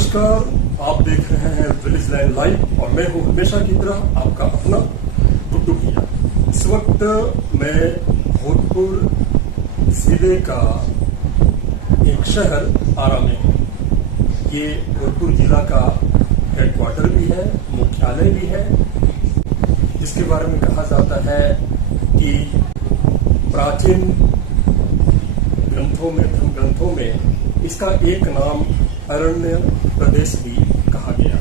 नमस्कार, आप देख रहे हैं विलेज लाइन लाइव और मैं हूं हमेशा की तरह आपका अपना गुड्डू भैया। इस वक्त मैं भोजपुर जिले का एक शहर आरा में हूं। ये भोजपुर जिला का हेडक्वार्टर भी है, मुख्यालय भी है, जिसके बारे में कहा जाता है कि प्राचीन ग्रंथों में, धर्म ग्रंथों में इसका एक नाम अरण्य प्रदेश भी कहा गया।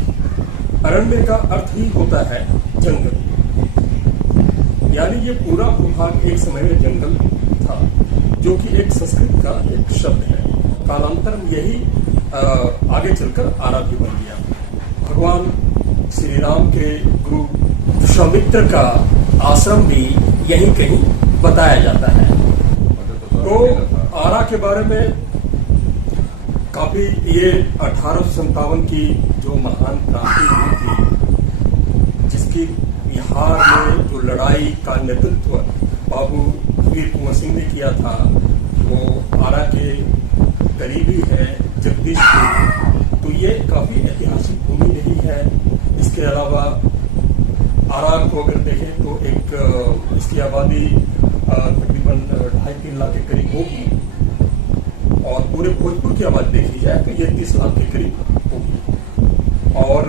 अरण्य का अर्थ ही होता है जंगल, यानी ये पूरा भूभाग एक समय में जंगल था, जो कि एक संस्कृत का एक शब्द है। कालांतर में यही आगे चलकर आरा भी बन गया। भगवान श्री राम के गुरु विश्वामित्र का आश्रम भी यहीं कहीं बताया जाता है। तो आरा के बारे में काफी ये 1857 की जो महान क्रांति हुई थी, जिसकी बिहार में जो लड़ाई का नेतृत्व बाबू वीर कुंवर सिंह ने किया था, वो आरा के करीबी है जगदीशपुर। तो ये काफी ऐतिहासिक भूमि रही है। इसके अलावा आरा को अगर देखें तो एक इसकी आबादी तकरीबन 2.5-3 लाख के करीब होगी, और पूरे भोजपुर की आबादी देखी जाए तो ये 30 लाख के करीब होगी। और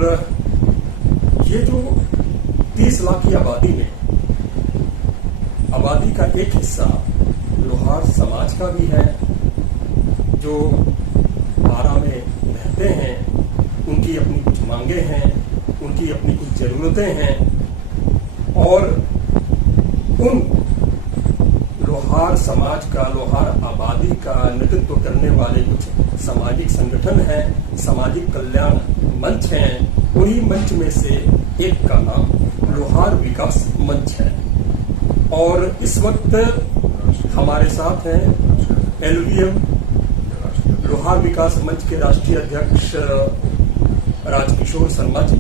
ये जो 30 लाख की आबादी में आबादी का एक हिस्सा लोहार समाज का भी है, जो आरा में रहते हैं। उनकी अपनी कुछ मांगे हैं, उनकी अपनी कुछ जरूरतें हैं, और उन लोहार समाज का, लोहार आबादी का नेतृत्व करने वाले कुछ सामाजिक संगठन हैं, सामाजिक कल्याण मंच हैं। उन्हीं मंच में से एक का नाम लोहार विकास मंच है। और इस वक्त हमारे साथ हैं एलवीएम लोहार विकास मंच के राष्ट्रीय अध्यक्ष राजकिशोर शर्मा जी।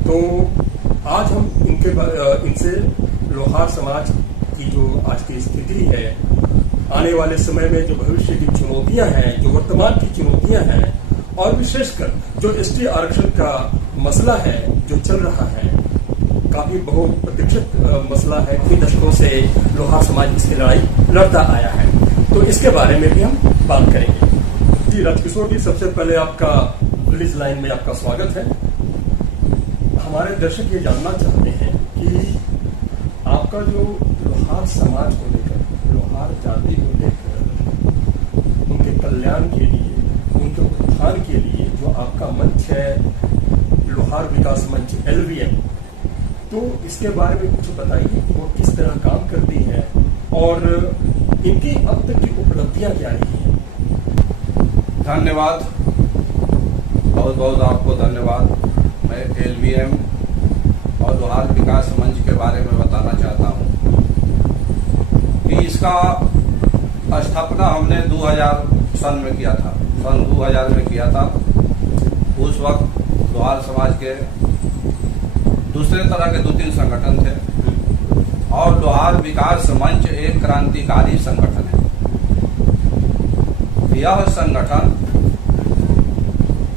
तो आज हम इनसे लोहार समाज की जो आज की स्थिति है, आने वाले समय में जो भविष्य की चुनौतियां हैं, जो वर्तमान की चुनौतियां हैं, और विशेषकर जो एसटी आरक्षण का मसला है जो चल रहा है, काफी बहुप्रतीक्षित मसला है। कई दशकों से लोहार समाज इसकी लड़ाई लड़ता आया है, तो इसके बारे में भी हम बात करेंगे। जी राजकिशोर जी, सबसे पहले आपका विलेज लाइन में आपका स्वागत है। हमारे दर्शक ये जानना चाहते हैं कि आपका जो लोहार समाज को लेकर, लोहार जाति को लेकर, उनके कल्याण के लिए, उनके उत्थान के लिए जो आपका मंच है लोहार विकास मंच एलवीएम, तो इसके बारे में कुछ बताइए कि वो किस तरह काम करती है और इनकी अब तक की उपलब्धियां क्या रही हैं। धन्यवाद, बहुत बहुत आपको धन्यवाद। मैं एलवीएम और लोहार विकास मंच के बारे में बताना चाहता हूं कि इसका स्थापना हमने 2000 सन में किया था। सन 2000 में किया था। उस वक्त लोहार समाज के दूसरे तरह के 2-3 संगठन थे, और लोहार विकास मंच एक क्रांतिकारी संगठन है। यह संगठन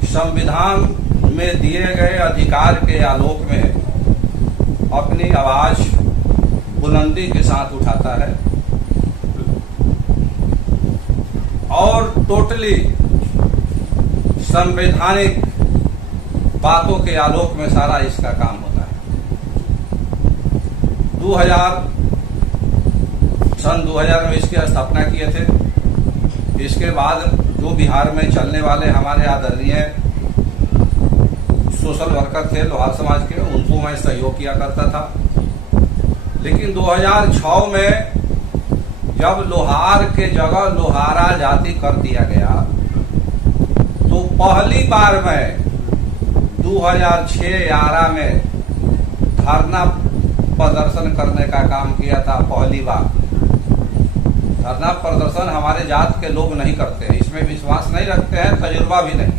संविधान में दिए गए अधिकार के आलोक में अपनी आवाज बुलंदी के साथ उठाता है, और टोटली संवैधानिक बातों के आलोक में सारा इसका काम होता है। 2000 में इसकी स्थापना किए थे। इसके बाद जो बिहार में चलने वाले हमारे आदरणीय सोशल वर्कर थे लोहार समाज के, उनको मैं सहयोग किया करता था। लेकिन 2006 में जब लोहार के जगह लोहारा जाति कर दिया गया, तो पहली बार मैं 2006 आरा में धरना प्रदर्शन करने का काम किया था। पहली बार धरना प्रदर्शन हमारे जात के लोग नहीं करते हैं, इसमें विश्वास नहीं रखते हैं, तजुर्बा भी नहीं।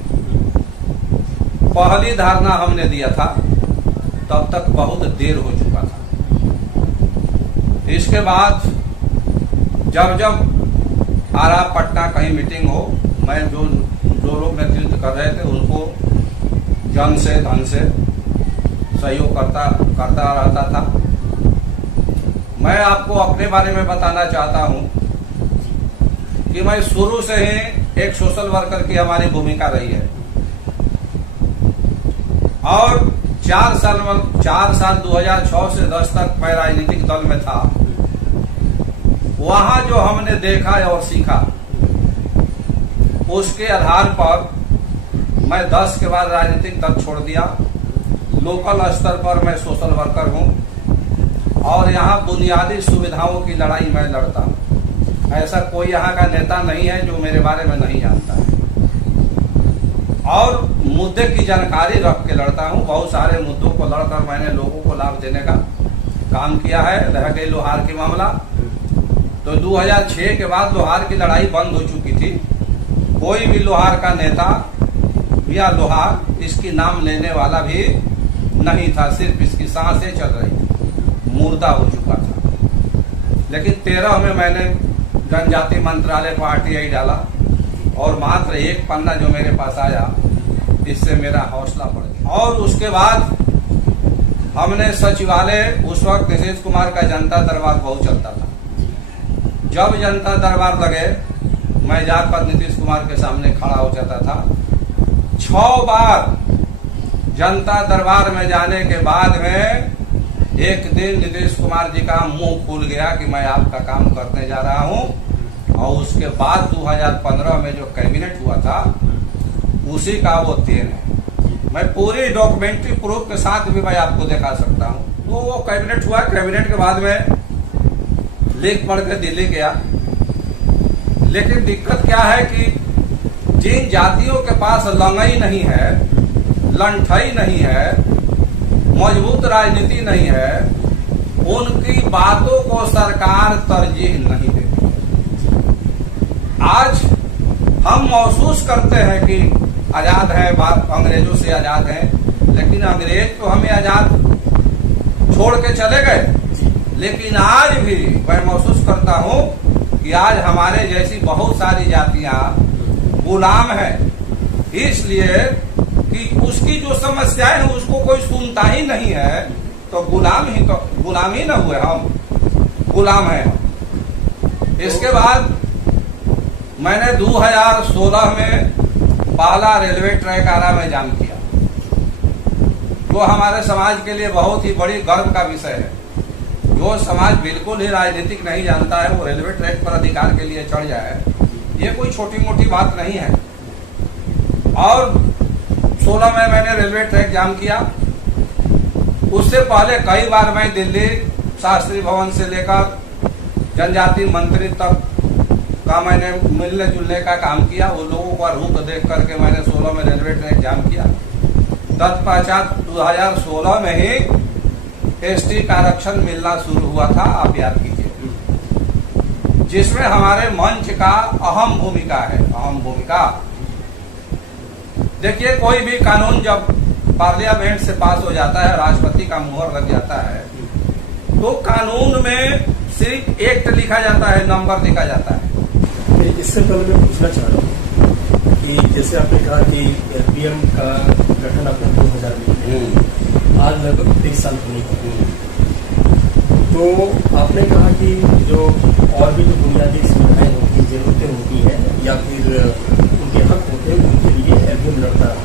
पहली धरना हमने दिया था, तब तक बहुत देर हो चुका था। इसके बाद जब आरा पटना कहीं मीटिंग हो, मैं जो जो लोग नेतृत्व कर रहे थे उनको जन से धन से सहयोग करता रहता था। मैं आपको अपने बारे में बताना चाहता हूं कि मैं शुरू से ही एक सोशल वर्कर की हमारी भूमिका रही है और 4 साल 2006 से 10 तक मैं राजनीतिक दल में था। वहां जो हमने देखा और सीखा उसके आधार पर मैं 10 के बाद राजनीतिक दल छोड़ दिया। लोकल स्तर पर मैं सोशल वर्कर हूं और यहाँ बुनियादी सुविधाओं की लड़ाई मैं लड़ता हूं। ऐसा कोई यहाँ का नेता नहीं है जो मेरे बारे में नहीं जानता है और मुद्दे की जानकारी रख के लड़ता हूं। बहुत सारे मुद्दों को लड़कर मैंने लोगों को लाभ देने का काम किया है। रह गई लोहार की मामला, तो 2006 के बाद लोहार की लड़ाई बंद हो चुकी थी। कोई भी लोहार का नेता या लोहार इसकी नाम लेने वाला भी नहीं था, सिर्फ इसकी सांसें चल रही थी, मुर्दा हो चुका था। लेकिन 13 में मैंने जनजाति मंत्रालय को RTI डाला और मात्र एक पन्ना जो मेरे पास आया इससे मेरा हौसला बढ़ गया। और उसके बाद हमने सचिवालय, उस वक्त नीतीश कुमार का जनता दरबार बहुत चलता था। जब जनता दरबार लगे मैं जाकर नीतीश कुमार के सामने खड़ा हो जाता था। 6 बार जनता दरबार में जाने के बाद में एक दिन नीतीश कुमार जी का मुंह खुल गया कि मैं आपका काम करने जा रहा हूं। और उसके बाद 2015 में जो कैबिनेट हुआ था उसी का वो देन है। मैं पूरी डॉक्यूमेंट्री प्रूफ के साथ भी मैं आपको दिखा सकता हूं। तो वो कैबिनेट हुआ, कैबिनेट के बाद में लीक पढ़ के दिल्ली गया। लेकिन दिक्कत क्या है कि जिन जातियों के पास लंगई नहीं है, लंठई नहीं है, मजबूत राजनीति नहीं है, उनकी बातों को सरकार तरजीह नहीं देती। आज हम महसूस करते हैं कि आजाद है, अंग्रेजों से आजाद है, लेकिन अंग्रेज तो हमें आजाद छोड़ के चले गए। लेकिन आज भी मैं महसूस करता हूं कि आज हमारे जैसी बहुत सारी जातियां गुलाम है, इसलिए कि उसकी जो समस्याएं हैं उसको कोई सुनता ही नहीं है। तो गुलाम ही न हुए, हम गुलाम हैं। इसके बाद मैंने 2016 में पहला रेलवे ट्रैक आरा में जाम किया, जो हमारे समाज के लिए बहुत ही बड़ी गर्व का विषय है। जो समाज बिल्कुल ही राजनीतिक नहीं जानता है वो रेलवे ट्रैक पर अधिकार के लिए चढ़ जाए, ये कोई छोटी मोटी बात नहीं है। और 16 में मैंने रेलवे ट्रैक जाम किया। उससे पहले कई बार मैं दिल्ली शास्त्री भवन से लेकर जनजाति मंत्री तक का मैंने मिलने जुलने का काम किया। वो लोगों का रूप देख करके मैंने 16 में रेलवे ट्रैक जाम किया। तत्पश्चात 2016 में ही ST का आरक्षण मिलना शुरू हुआ था, आप याद कीजिए, जिसमें हमारे मंच का अहम भूमिका है। अहम भूमिका देखिए, कोई भी कानून जब पार्लियामेंट से पास हो जाता है, राष्ट्रपति का मुहर लग जाता है, तो कानून में सिर्फ एक्ट लिखा जाता है, नंबर लिखा जाता है। इससे पहले मैं पूछना चाह रहा हूँ कि जैसे आपने कहा कि LPM का गठन आपने 2000 में, आज लगभग 30 साल होने का। तो आपने कहा कि जो और भी जो बुनियादी सुविधाएं होती, जरूरतें होती हैं या फिर उनके हक होते हैं, उनके लिए LPM लड़ता रहा।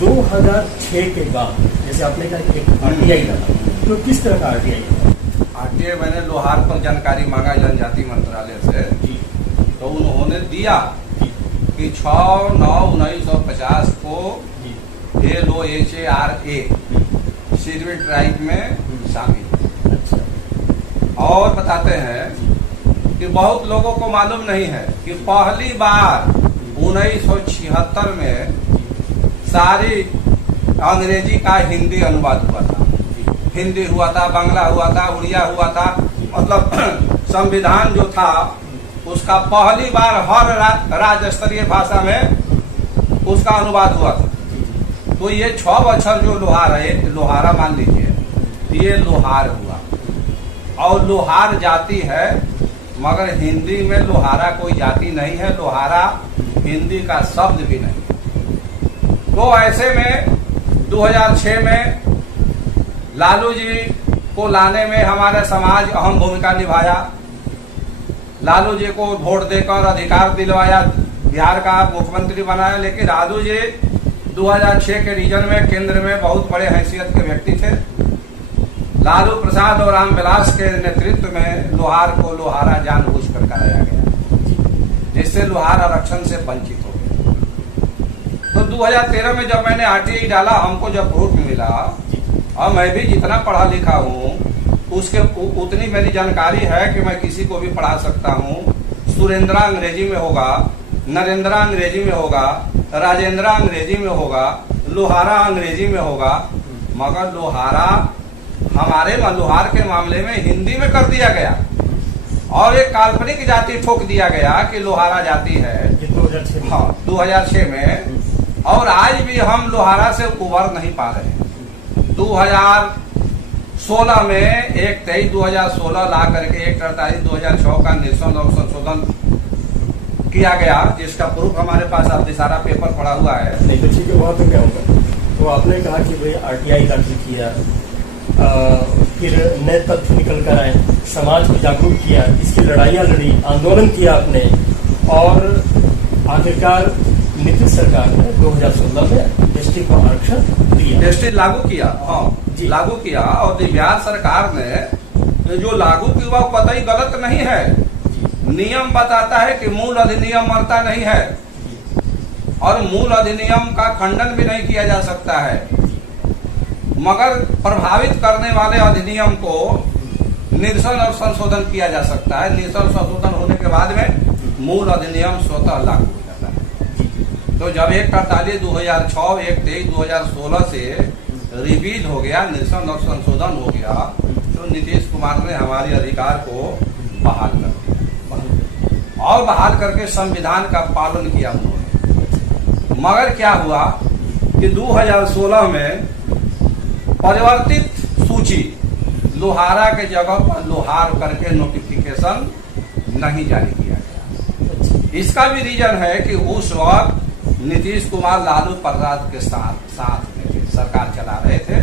2006 के बाद जैसे आपने कहा कि RTI लगा, तो किस तरह का RTI? मैंने लोहार पर जानकारी मांगा जनजाति मंत्रालय से, तो उन्होंने दिया कि 6/9/1950 को LOHARA शेड्यूल्ड ट्राइब में शामिल। और बताते हैं कि बहुत लोगों को मालूम नहीं है कि पहली बार 1976 में सारी अंग्रेजी का हिंदी अनुवाद हुआ था। हिंदी हुआ था, बांग्ला हुआ था, उड़िया हुआ था, मतलब संविधान जो था उसका पहली बार हर राज्य स्तरीय भाषा में उसका अनुवाद हुआ था। तो ये 6 अक्षर जो लोहार है, लोहारा मान लीजिए, ये लोहार हुआ। और लोहार जाति है, मगर हिंदी में लोहारा कोई जाति नहीं है। लोहारा हिंदी का शब्द भी नहीं। तो ऐसे में 2006 में लालू जी को लाने में हमारे समाज अहम भूमिका निभाया। लालू जी को वोट देकर अधिकार दिलवाया, बिहार का मुख्यमंत्री बनाया। लेकिन लालू जी 2006 के रीजन में केंद्र में बहुत बड़े हैसियत के व्यक्ति थे। लालू प्रसाद और रामविलास के नेतृत्व में लोहार को लोहारा जानबूझकर कराया गया, जिससे लोहार आरक्षण से वंचित हो गया। तो 2013 में जब मैंने आरटीआई डाला, हमको जब प्रूफ मिला, और मैं भी जितना पढ़ा लिखा हूँ उसके उतनी मेरी जानकारी है कि मैं किसी को भी पढ़ा सकता हूँ। सुरेंद्रा अंग्रेजी में होगा, नरेंद्रा अंग्रेजी में होगा, राजेंद्रा अंग्रेजी में होगा, लोहारा अंग्रेजी में होगा, मगर लोहारा हमारे लोहार के मामले में हिंदी में कर दिया गया और एक काल्पनिक जाति ठोक दिया गया कि लोहारा जाति है। 2006 में। और आज भी हम लोहारा से उबर नहीं पा रहे हैं। 2016 में 1/23/2016 ला करके 1/48/2006 का निर्संग संशोधन किया गया, जिसका प्रूफ हमारे पास अब सारा पेपर पड़ा हुआ है। नहीं तो ठीक है, वहां तो क्या होगा। तो आपने कहा कि भाई आरटीआई दाखिल किया, फिर नए तथ्य निकल कर आए, समाज को जागरूक किया, इसकी लड़ाइयाँ लड़ी, आंदोलन किया आपने, और आखिरकार नीतीश सरकार ने 2016 में एसटी को आरक्षण दिया, एसटी लागू किया। हाँ जी, लागू किया। और बिहार सरकार ने जो लागू किया वो कतई गलत नहीं है। नियम बताता है कि मूल अधिनियम मरता नहीं है और मूल अधिनियम का खंडन भी नहीं किया जा सकता है, मगर प्रभावित करने वाले अधिनियम को निरसन और संशोधन किया जा सकता है। निरसन संशोधन होने के बाद में मूल अधिनियम स्वतः लागू हो जाता है। तो जब 1/48/2006 1/23/2016 से रिवील हो गया, निरसन और संशोधन हो गया, तो नीतीश कुमार ने हमारे अधिकार को बहाल कर दिया और बहाल करके संविधान का पालन किया उन्होंने। मगर क्या हुआ कि 2016 में परिवर्तित सूची लोहारा के जगह पर लोहार करके नोटिफिकेशन नहीं जारी किया गया। इसका भी रीजन है कि उस वक्त नीतीश कुमार लालू प्रसाद के साथ में थे, सरकार चला रहे थे,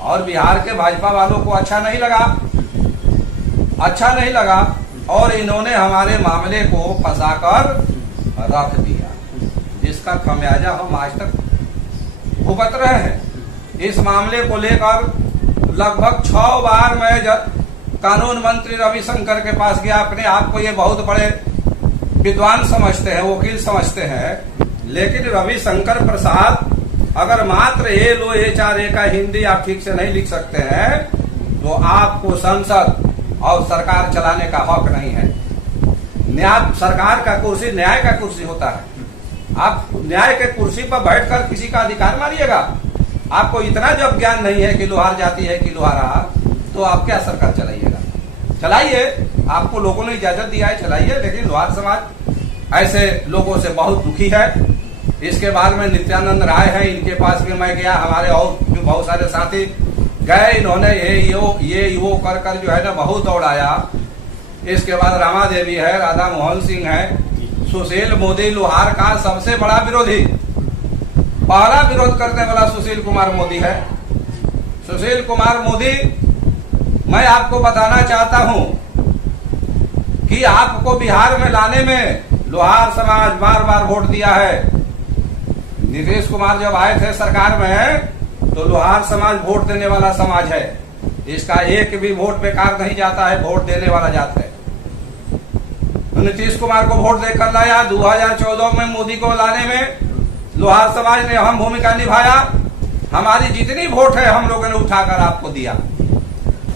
और बिहार के भाजपा वालों को अच्छा नहीं लगा और इन्होंने हमारे मामले को फंसाकर रख दिया, जिसका खमियाजा हम आज तक भुगत रहे हैं। इस मामले को लेकर लगभग 6 बार मैं कानून मंत्री रविशंकर के पास गया। अपने आप को ये बहुत बड़े विद्वान समझते हैं, वकील समझते हैं, लेकिन रविशंकर प्रसाद अगर मात्र LOHRA का हिंदी आप ठीक से नहीं लिख सकते हैं तो आपको संसद और सरकार चलाने का हक नहीं है। सरकार का कुर्सी न्याय का कुर्सी होता है। आप न्याय के कुर्सी पर बैठकर किसी का अधिकार मारिएगा। आपको इतना जब ज्ञान नहीं है कि लोहार जाति है कि लोहारा, तो आप क्या सरकार चलाइएगा? चलाइए, आपको लोगों ने इजाजत दिया है, चलाइए। लेकिन लोहार समाज ऐसे लोगों से बहुत दुखी है। इसके बाद में नित्यानंद राय है, इनके पास भी मैं गया, हमारे और भी बहुत सारे साथी गए। इन्होंने ये वो कर कर जो है ना बहुत दौड़ाया। इसके बाद रामा देवी है, राधा मोहन सिंह है, सुशील मोदी लोहार का सबसे बड़ा विरोधी, पहला विरोध करने वाला सुशील कुमार मोदी है। सुशील कुमार मोदी, मैं आपको बताना चाहता हूं कि आपको बिहार में लाने में लोहार समाज बार बार वोट दिया है। नीतीश कुमार जब आए थे सरकार में तो लोहार समाज वोट देने वाला समाज है। इसका एक भी वोट बेकार नहीं जाता है, वोट देने वाला जाता है। तो नीतीश कुमार को वोट देकर लाया। 2014 में मोदी को लाने में लोहार समाज ने अहम भूमिका निभाया। हमारी जितनी वोट है हम लोगों ने उठाकर आपको दिया।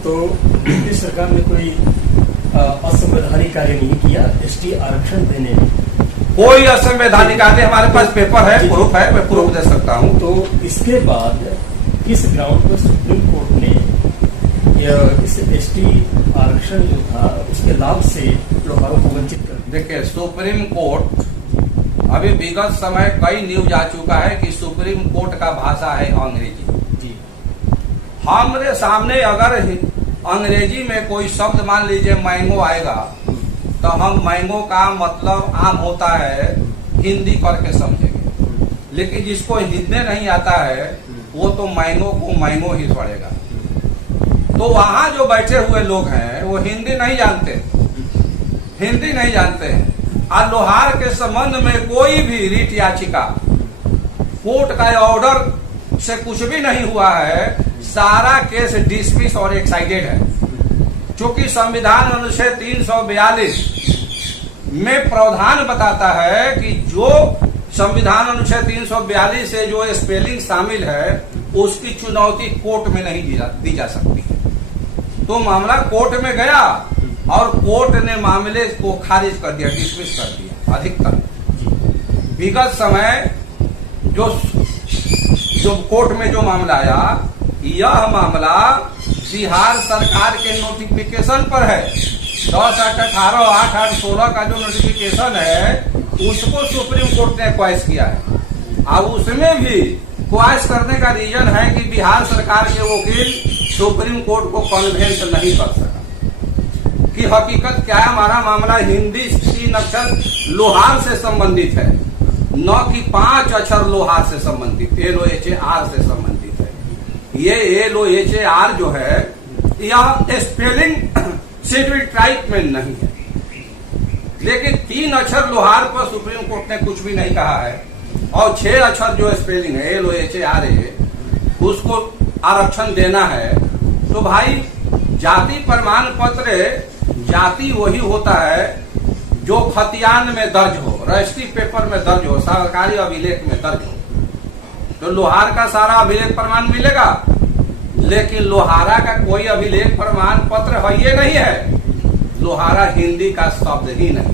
तो नीतीश सरकार ने कोई असंवैधानिक कार्य नहीं किया एसटी आरक्षण देने में? कोई असंवैधानिक कार्य, हमारे पास पेपर है, प्रूफ है, मैं प्रूफ दे सकता हूँ। तो इसके बाद किस ग्राउंड पर सुप्रीम कोर्ट ने इस एसटी आरक्षण जो था उसके लाभ से लोहारों को वंचित कर दिया? देखिए, सुप्रीम कोर्ट अभी विगत समय कई न्यूज आ चुका है कि सुप्रीम कोर्ट का भाषा है अंग्रेजी। जी, हमारे सामने अगर अंग्रेजी में कोई शब्द, मान लीजिए मैंगो आएगा, तो हम मैंगो का मतलब आम होता है हिंदी करके समझेंगे, लेकिन जिसको हिंदी नहीं आता है वो तो मैंगो को मैंगो ही पड़ेगा। तो वहां जो बैठे हुए लोग हैं वो हिंदी नहीं जानते, हिंदी नहीं जानते हैं। और लोहार के संबंध में कोई भी रिट याचिका, कोर्ट का ऑर्डर से कुछ भी नहीं हुआ है, सारा केस डिसमिस और एक्साइटेड है। क्योंकि संविधान अनुच्छेद 342 में प्रावधान बताता है कि जो संविधान अनुच्छेद 342 से जो स्पेलिंग शामिल है उसकी चुनौती कोर्ट में नहीं दी जा सकती। तो मामला कोर्ट में गया और कोर्ट ने मामले को खारिज कर दिया, डिसमिस कर दिया। अधिकतर विगत समय जो कोर्ट में जो मामला आया, यह मामला बिहार सरकार के नोटिफिकेशन पर है। 10/8/18/8/16 का जो नोटिफिकेशन है उसको सुप्रीम कोर्ट ने क्वाइस किया है। अब उसमें भी क्वाइस करने का रीजन है कि बिहार सरकार के वकील सुप्रीम कोर्ट को कन्वेंस नहीं कर सका कि हकीकत क्या है। हमारा मामला हिंदी 3 अक्षर लोहार से संबंधित है, न कि 5 अक्षर लोहार से संबंधित, LOHAR से संबंधित है। ये LOHAR जो है यह स्पेलिंग शेड्यूल ट्राइब में नहीं है, लेकिन 3 अक्षर लोहार पर सुप्रीम कोर्ट ने कुछ भी नहीं कहा है। और 6 अक्षर जो स्पेलिंग है LOHAR है उसको आरक्षण देना है। तो भाई जाति प्रमाण पत्र, जाति वही होता है जो खतियान में दर्ज हो, रजिस्ट्री पेपर में दर्ज हो, सरकारी अभिलेख में दर्ज हो। तो लोहार का सारा अभिलेख प्रमाण मिलेगा, लेकिन लोहारा का कोई अभिलेख प्रमाण पत्र है ये नहीं है। लोहारा हिंदी का शब्द ही नहीं।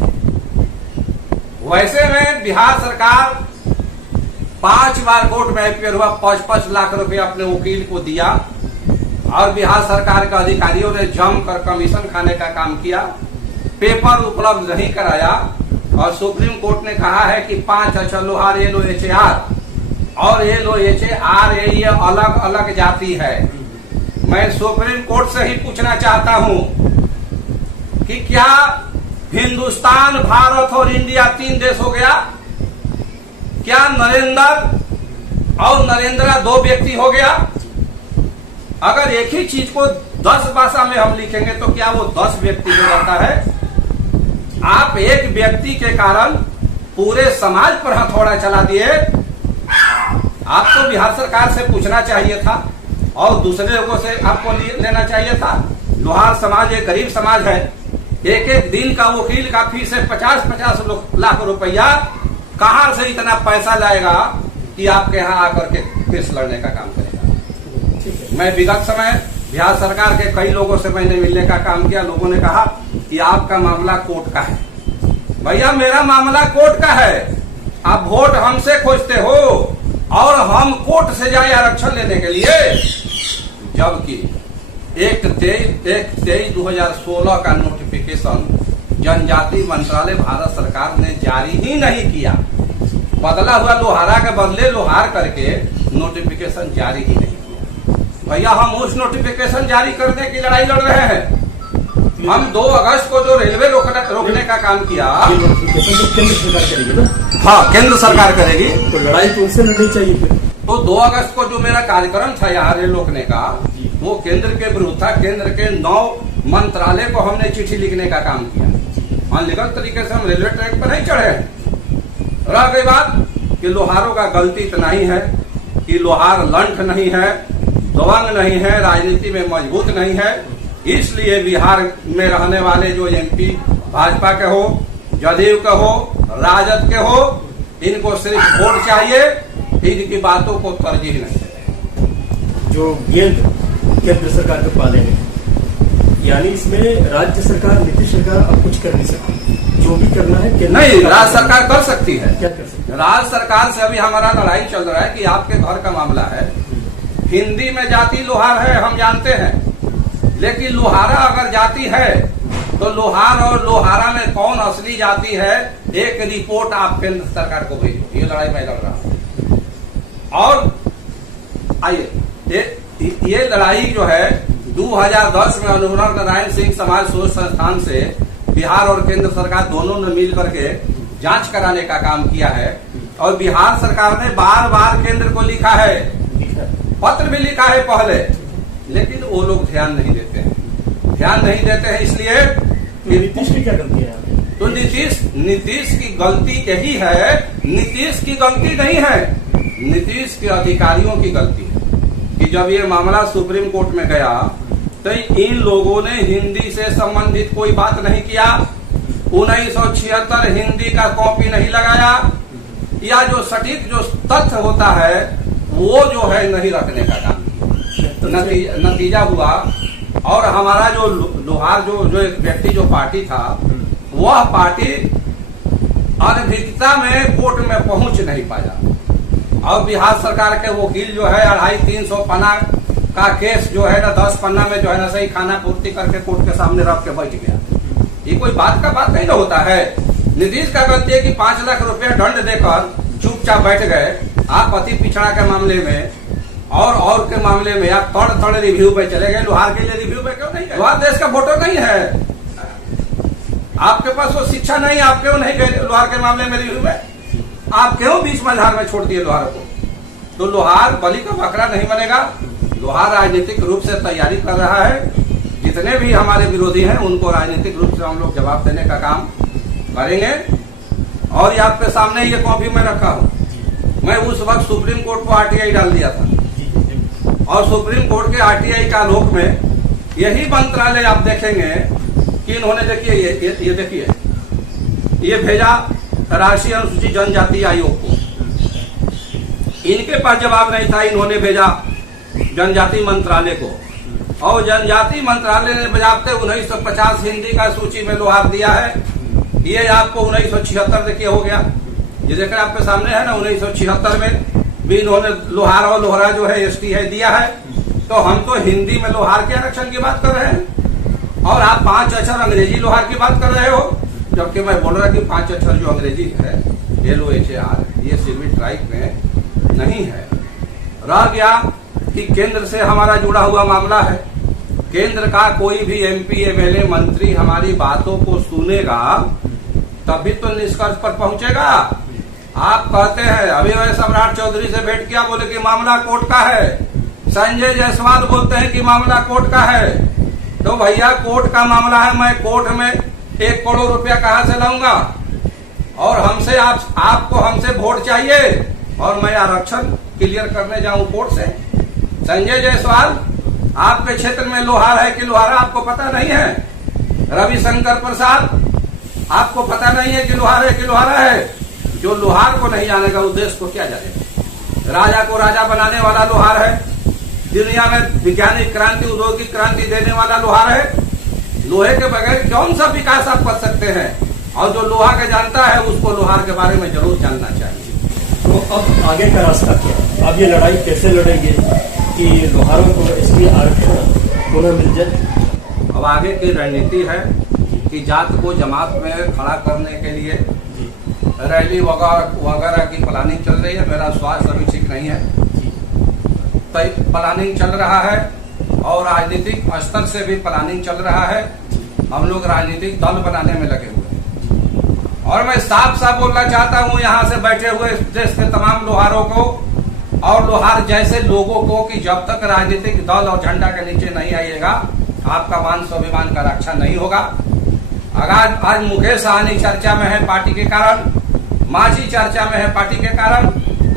वैसे में बिहार सरकार 5 बार कोर्ट में अपियर हुआ, 5-5 लाख रुपए अपने वकील को दिया और बिहार सरकार के अधिकारियों ने जमकर कमीशन खाने का काम किया, पेपर उपलब्ध नहीं कराया। और सुप्रीम कोर्ट ने कहा है कि 5 अक्षर लोहार LOHAR और LOHAR ये अलग अलग जाति है। मैं सुप्रीम कोर्ट से ही पूछना चाहता हूं कि क्या हिंदुस्तान, भारत और इंडिया 3 देश हो गया? क्या नरेंद्र और नरेंद्रा 2 व्यक्ति हो गया? अगर एक ही चीज को 10 भाषा में हम लिखेंगे तो क्या वो 10 व्यक्ति हो जाता है? आप एक व्यक्ति के कारण पूरे समाज पर हथौड़ा चला दिए। आपको बिहार सरकार से पूछना चाहिए था और दूसरे लोगों से आपको लेना चाहिए था। लोहार समाज एक गरीब समाज है। एक दिन का वकील का फीस है 50-50 लाख रुपया। कहां से इतना पैसा लाएगा कि आपके यहाँ आकर के केस लड़ने का काम करेगा? मैं विगत समय बिहार सरकार के कई लोगों से मैंने मिलने का काम किया। लोगों ने कहा कि आपका मामला कोर्ट का है। भैया मेरा मामला कोर्ट का है, आप वोट हमसे खोजते हो और हम कोर्ट से जाए आरक्षण लेने के लिए, जबकि 1/23/2016 का नोटिफिकेशन जनजाति मंत्रालय भारत सरकार ने जारी ही नहीं किया। बदला हुआ लोहारा के बदले लोहार करके नोटिफिकेशन जारी ही नहीं किया। भैया हम उस नोटिफिकेशन जारी करने की लड़ाई लड़ रहे हैं। हम 2 अगस्त को जो रेलवे रोकने का काम किया, नोटिफिकेशन तो केंद्र सरकार करेगी ना? हाँ, केंद्र सरकार करेगी। तो लड़ाई तो उनसे लड़नी चाहिए फिर। तो 2 अगस्त को जो मेरा कार्यक्रम था यहाँ रेल रोकने का, वो केंद्र के विरुद्ध था। केंद्र के 9 मंत्रालय को हमने चिट्ठी लिखने का काम किया। अनलीगल तरीके से हम रेलवे ट्रैक पर नहीं चढ़े हैं। रह गई बात कि लोहारों का गलती इतना ही है कि लोहार लंठ नहीं है, दबंग नहीं है, राजनीति में मजबूत नहीं है। इसलिए बिहार में रहने वाले जो MP भाजपा के हो, जदयू के हो, राजद के हो, इनको सिर्फ वोट चाहिए, इनकी बातों को तरजीह नहीं देते। जो गेंद केंद्र सरकार के पाले में, यानी इसमें राज्य सरकार, नीतीश सरकार अब कुछ कर नहीं सकती। जो भी करना है नहीं, राज्य सरकार कर सकती है। क्या कर सकती है? राज्य सरकार से अभी हमारा लड़ाई चल रहा है कि आपके घर का मामला है। हिंदी में जाति लोहार है, हम जानते हैं, लेकिन लोहारा अगर जाति है तो लोहार और लोहारा में कौन असली जाति है, एक रिपोर्ट आप केंद्र सरकार को भेजो। ये लड़ाई मैं लड़ रहा हूं। और आइए, ये लड़ाई जो है 2010 में अनुग्रह नारायण सिंह समाज शोध संस्थान से बिहार और केंद्र सरकार दोनों ने मिल करके जांच कराने का काम किया है और बिहार सरकार ने बार बार केंद्र को लिखा है, पत्र भी लिखा है पहले, लेकिन वो लोग ध्यान नहीं देते हैं। इसलिए नीतीश की क्या गलती है? तो नीतीश की गलती यही है, नीतीश की गलती नहीं है, नीतीश के अधिकारियों की गलती है कि जब ये मामला सुप्रीम कोर्ट में गया तो इन लोगों ने हिंदी से संबंधित कोई बात नहीं किया, 1976 हिंदी का कॉपी नहीं लगाया, या जो सटीक जो तथ्य होता है वो जो है नहीं रखने का काम किया। नतीजा हुआ और हमारा जो लोहार जो एक व्यक्ति जो पार्टी था, वह पार्टी अनधिकता में कोर्ट में पहुंच नहीं पाया और बिहार सरकार के वकील जो है 250-300 पन्ना का केस जो है ना 10 पन्ना में जो है ना सही खाना पूर्ति करके कोर्ट के सामने रख के बैठ गया। ये कोई बात नहीं ना होता है। नीतीश का गलती है कि 5 लाख रुपया दंड देकर चुपचाप बैठ गए। आप अति पिछड़ा के मामले में और के मामले में आप तड़ रिव्यू पे चले गए, लोहार के लिए रिव्यू पे क्यों नहीं गए? लोहार देश का वोटर नहीं है, आपके पास वो शिक्षा नहीं, आप क्यों नहीं गए लोहार के मामले में रिव्यू में? आप क्यों बीच मझधार में छोड़ दिए लोहार को? तो लोहार बलि का बकरा नहीं बनेगा। लोहार राजनीतिक रूप से तैयारी कर रहा है। जितने भी हमारे विरोधी हैं उनको राजनीतिक रूप से हम लोग जवाब देने का काम करेंगे। और ये आपके सामने ये कॉपी में रखा हूँ। मैं उस वक्त सुप्रीम कोर्ट को आरटीआई डाल दिया था और सुप्रीम कोर्ट के आरटीआई का आलोक में यही मंत्रालय आप देखेंगे कि इन्होंने देखिए ये देखिए ये भेजा राष्ट्रीय अनुसूचित जनजाति आयोग को। इनके पास जवाब नहीं था, इन्होंने भेजा जनजाति मंत्रालय को और जनजाति मंत्रालय ने बजाते 1950 हिंदी का सूची में लोहार दिया है। ये आपको 1976 देखिए हो गया। ये देख रहे आपके सामने है ना, 1976 में भी इन्होंने लोहार और लोहरा जो है एसटी है दिया है। तो हम तो हिंदी में लोहार के आरक्षण की बात कर रहे हैं और आप 5 अक्षर अंग्रेजी लोहार की बात कर रहे हो, जबकि मैं बोल रहा कि 5 अक्षर जो अंग्रेजी है LOHAR ये सिविल ट्राइब में नहीं है। रह गया कि केंद्र से हमारा जुड़ा हुआ मामला है। केंद्र का कोई भी MP MLA मंत्री हमारी बातों को सुनेगा तभी तो निष्कर्ष पर पहुंचेगा। आप कहते हैं अभी वह सम्राट चौधरी से भेंट किया, बोले कि मामला कोर्ट का है। संजय जायसवाल बोलते हैं कि मामला कोर्ट का है। तो भैया कोर्ट का मामला है, मैं कोर्ट में 1 करोड़ रुपया कहां से लाऊंगा? और हमसे आपको हमसे वोट चाहिए और मैं आरक्षण क्लियर करने जाऊं कोर्ट से? संजय जायसवाल, आपके क्षेत्र में लोहार है कि लोहारा आपको पता नहीं है? रविशंकर प्रसाद, आपको पता नहीं है कि लोहार है कि लोहारा है? जो लोहार को नहीं जानेगा वो देश को क्या जानेगा? राजा को राजा बनाने वाला लोहार है। दुनिया में वैज्ञानिक क्रांति, औद्योगिक क्रांति देने वाला लोहार है। लोहे के बगैर कौन सा विकास आप कर सकते हैं? और जो लोहा के जानता है उसको लोहार के बारे में जरूर जानना चाहिए। तो अब आगे का रास्ता क्या है? अब ये लड़ाई कैसे लड़ेंगे कि लोहारों को ST आरक्षण पुनः मिल जाए? अब आगे की रणनीति है कि जात को जमात में खड़ा करने के लिए रैली वगैरह की प्लानिंग चल रही है। मेरा स्वास्थ्य अभी ठीक नहीं है, तो प्लानिंग चल रहा है और राजनीतिक स्तर से भी प्लानिंग चल रहा है। हम लोग राजनीतिक दल बनाने में लगे हुए हैं और मैं साफ बोलना चाहता हूं यहाँ से बैठे हुए देश के तमाम लोहारों को और लोहार जैसे लोगों को कि जब तक राजनीतिक दल और झंडा के नीचे नहीं आइएगा आपका मान स्वाभिमान का रक्षा नहीं होगा। अगर आज मुकेश सहनी चर्चा में है पार्टी के कारण, मांझी चर्चा में है पार्टी के कारण,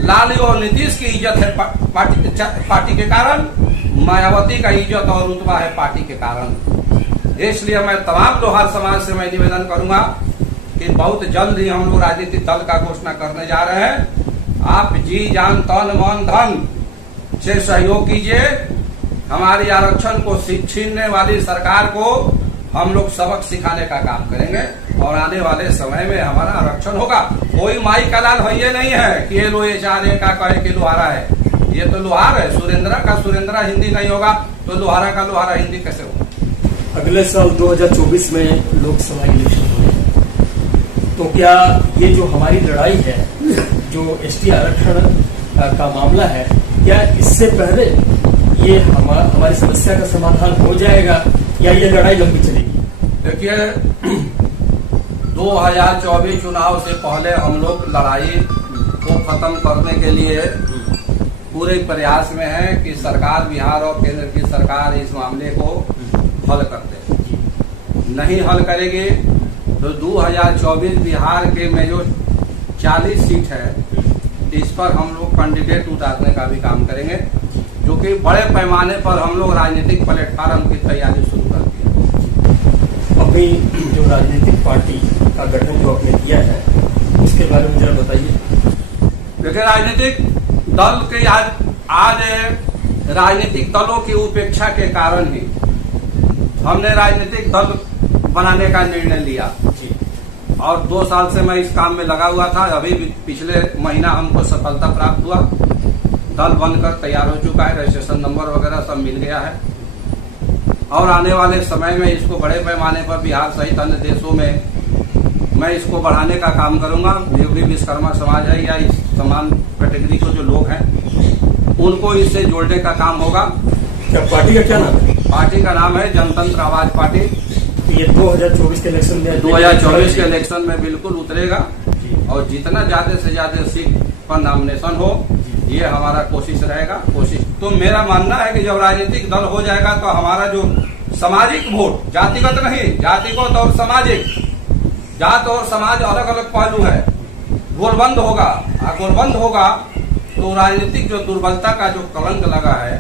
लालू और नीतीश की इज्जत है पार्टी के कारण, मायावती का इज्जत और रुतबा है पार्टी के कारण। इसलिए मैं तमाम लोहार समाज से मैं निवेदन करूंगा कि बहुत जल्द ही हम लोग राजनीतिक दल का घोषणा करने जा रहे हैं। आप जी जान तन मन धन से सहयोग कीजिए। हमारी आरक्षण को छीनने वाली सरकार को हम लोग सबक सिखाने का काम करेंगे और आने वाले समय में हमारा आरक्षण होगा। कोई माई का लाल भैया नहीं है कि LOHAR का कहे कि लोहारा है। ये तो लोहार है। सुरेंद्रा का सुरेंद्रा हिंदी नहीं होगा तो लोहारा का लोहारा हिंदी कैसे होगा? अगले साल 2024 में लोकसभा इलेक्शन होने, तो क्या ये जो हमारी लड़ाई है, जो ST आरक्षण का मामला है, क्या इससे पहले ये हमारी समस्या का समाधान हो जाएगा या ये लड़ाई लंबी चलेगी? देखिए 2024 चुनाव से पहले हम लोग लड़ाई को खत्म करने के लिए पूरे प्रयास में है कि सरकार, बिहार और केंद्र की सरकार इस मामले को हल कर दे। नहीं हल करेगी तो 2024 बिहार के में जो 40 सीट है, इस पर हम लोग कैंडिडेट उतारने का भी काम करेंगे, जो कि बड़े पैमाने पर हम लोग राजनीतिक प्लेटफॉर्म की तैयारी शुरू कर दी है। अपनी जो राजनीतिक पार्टी का गठन जो आपने किया है, उसके बारे में जरा बताइए। देखिए, राजनीतिक दल के आज राजनीतिक दलों की उपेक्षा के कारण ही हमने राजनीतिक दल बनाने का निर्णय लिया और 2 साल से मैं इस काम में लगा हुआ था। अभी पिछले महीना हमको सफलता प्राप्त हुआ, दल बनकर तैयार हो चुका है, रजिस्ट्रेशन नंबर वगैरह सब मिल गया है और आने वाले समय में इसको बड़े पैमाने पर बिहार सहित अन्य देशों में मैं इसको बढ़ाने का काम करूंगा। जो भी विश्वकर्मा समाज है या इस समान कैटेगरी को जो लोग हैं, उनको इससे जोड़ने का काम होगा। क्या पार्टी का क्या नाम है? पार्टी का नाम है जनतंत्र आवाज पार्टी। ये 2024 के इलेक्शन में 2024 के इलेक्शन में बिल्कुल उतरेगा और जितना ज्यादा से ज्यादा सीट पर नॉमिनेशन हो, ये हमारा कोशिश रहेगा। तो मेरा मानना है कि जब राजनीतिक दल हो जाएगा तो हमारा जो सामाजिक वोट, जातिगत नहीं, जातिगत और सामाजिक, जात और समाज अलग अलग पहलू है, गोलबंद होगा। गोलबंद होगा तो राजनीतिक जो दुर्बलता का जो कलंक लगा है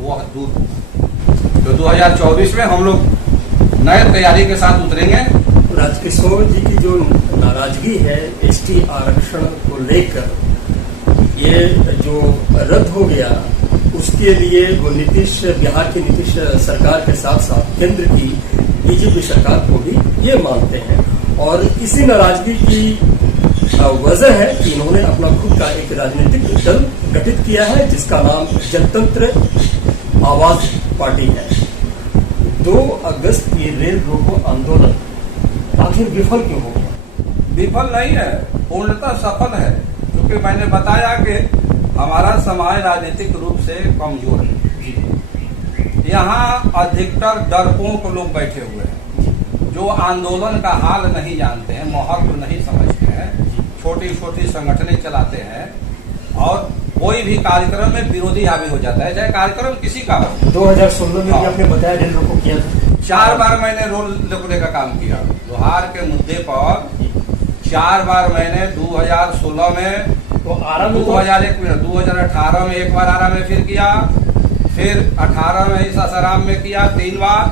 वह दूर होगा। तो 2024 में हम लोग नए तैयारी के साथ उतरेंगे। राजकिशोर जी की जो नाराजगी है एसटी आरक्षण को लेकर, ये जो रद्द हो गया, उसके लिए वो बिहार की नीतीश सरकार के साथ साथ केंद्र की बीजेपी सरकार को भी ये मानते हैं और इसी नाराजगी की वजह है कि इन्होंने अपना खुद का एक राजनीतिक दल गठित किया है, जिसका नाम जनतंत्र आवाज पार्टी है। 2 अगस्त की रेल रोको आंदोलन आखिर विफल क्यों हो गया? विफल नहीं है, पूर्णतः सफल है, क्योंकि मैंने बताया कि हमारा समाज राजनीतिक रूप से कमजोर है। यहाँ अधिकतर डरपोक लोग बैठे हुए हैं जो आंदोलन का हाल नहीं जानते हैं, महत्व नहीं समझते हैं, छोटी छोटी संगठनें चलाते हैं और कोई भी कार्यक्रम में विरोधी हावी हो जाता है, चाहे कार्यक्रम किसी का हो। 2016 में आपने बताया रेल रोको किया था। 4 बार मैंने रोल रोकने का काम किया लोहार के मुद्दे पर। 4 बार मैंने 2016 में, तो 2018 में एक बार आरा में फिर किया, फिर 18 में सासाराम में किया 3 बार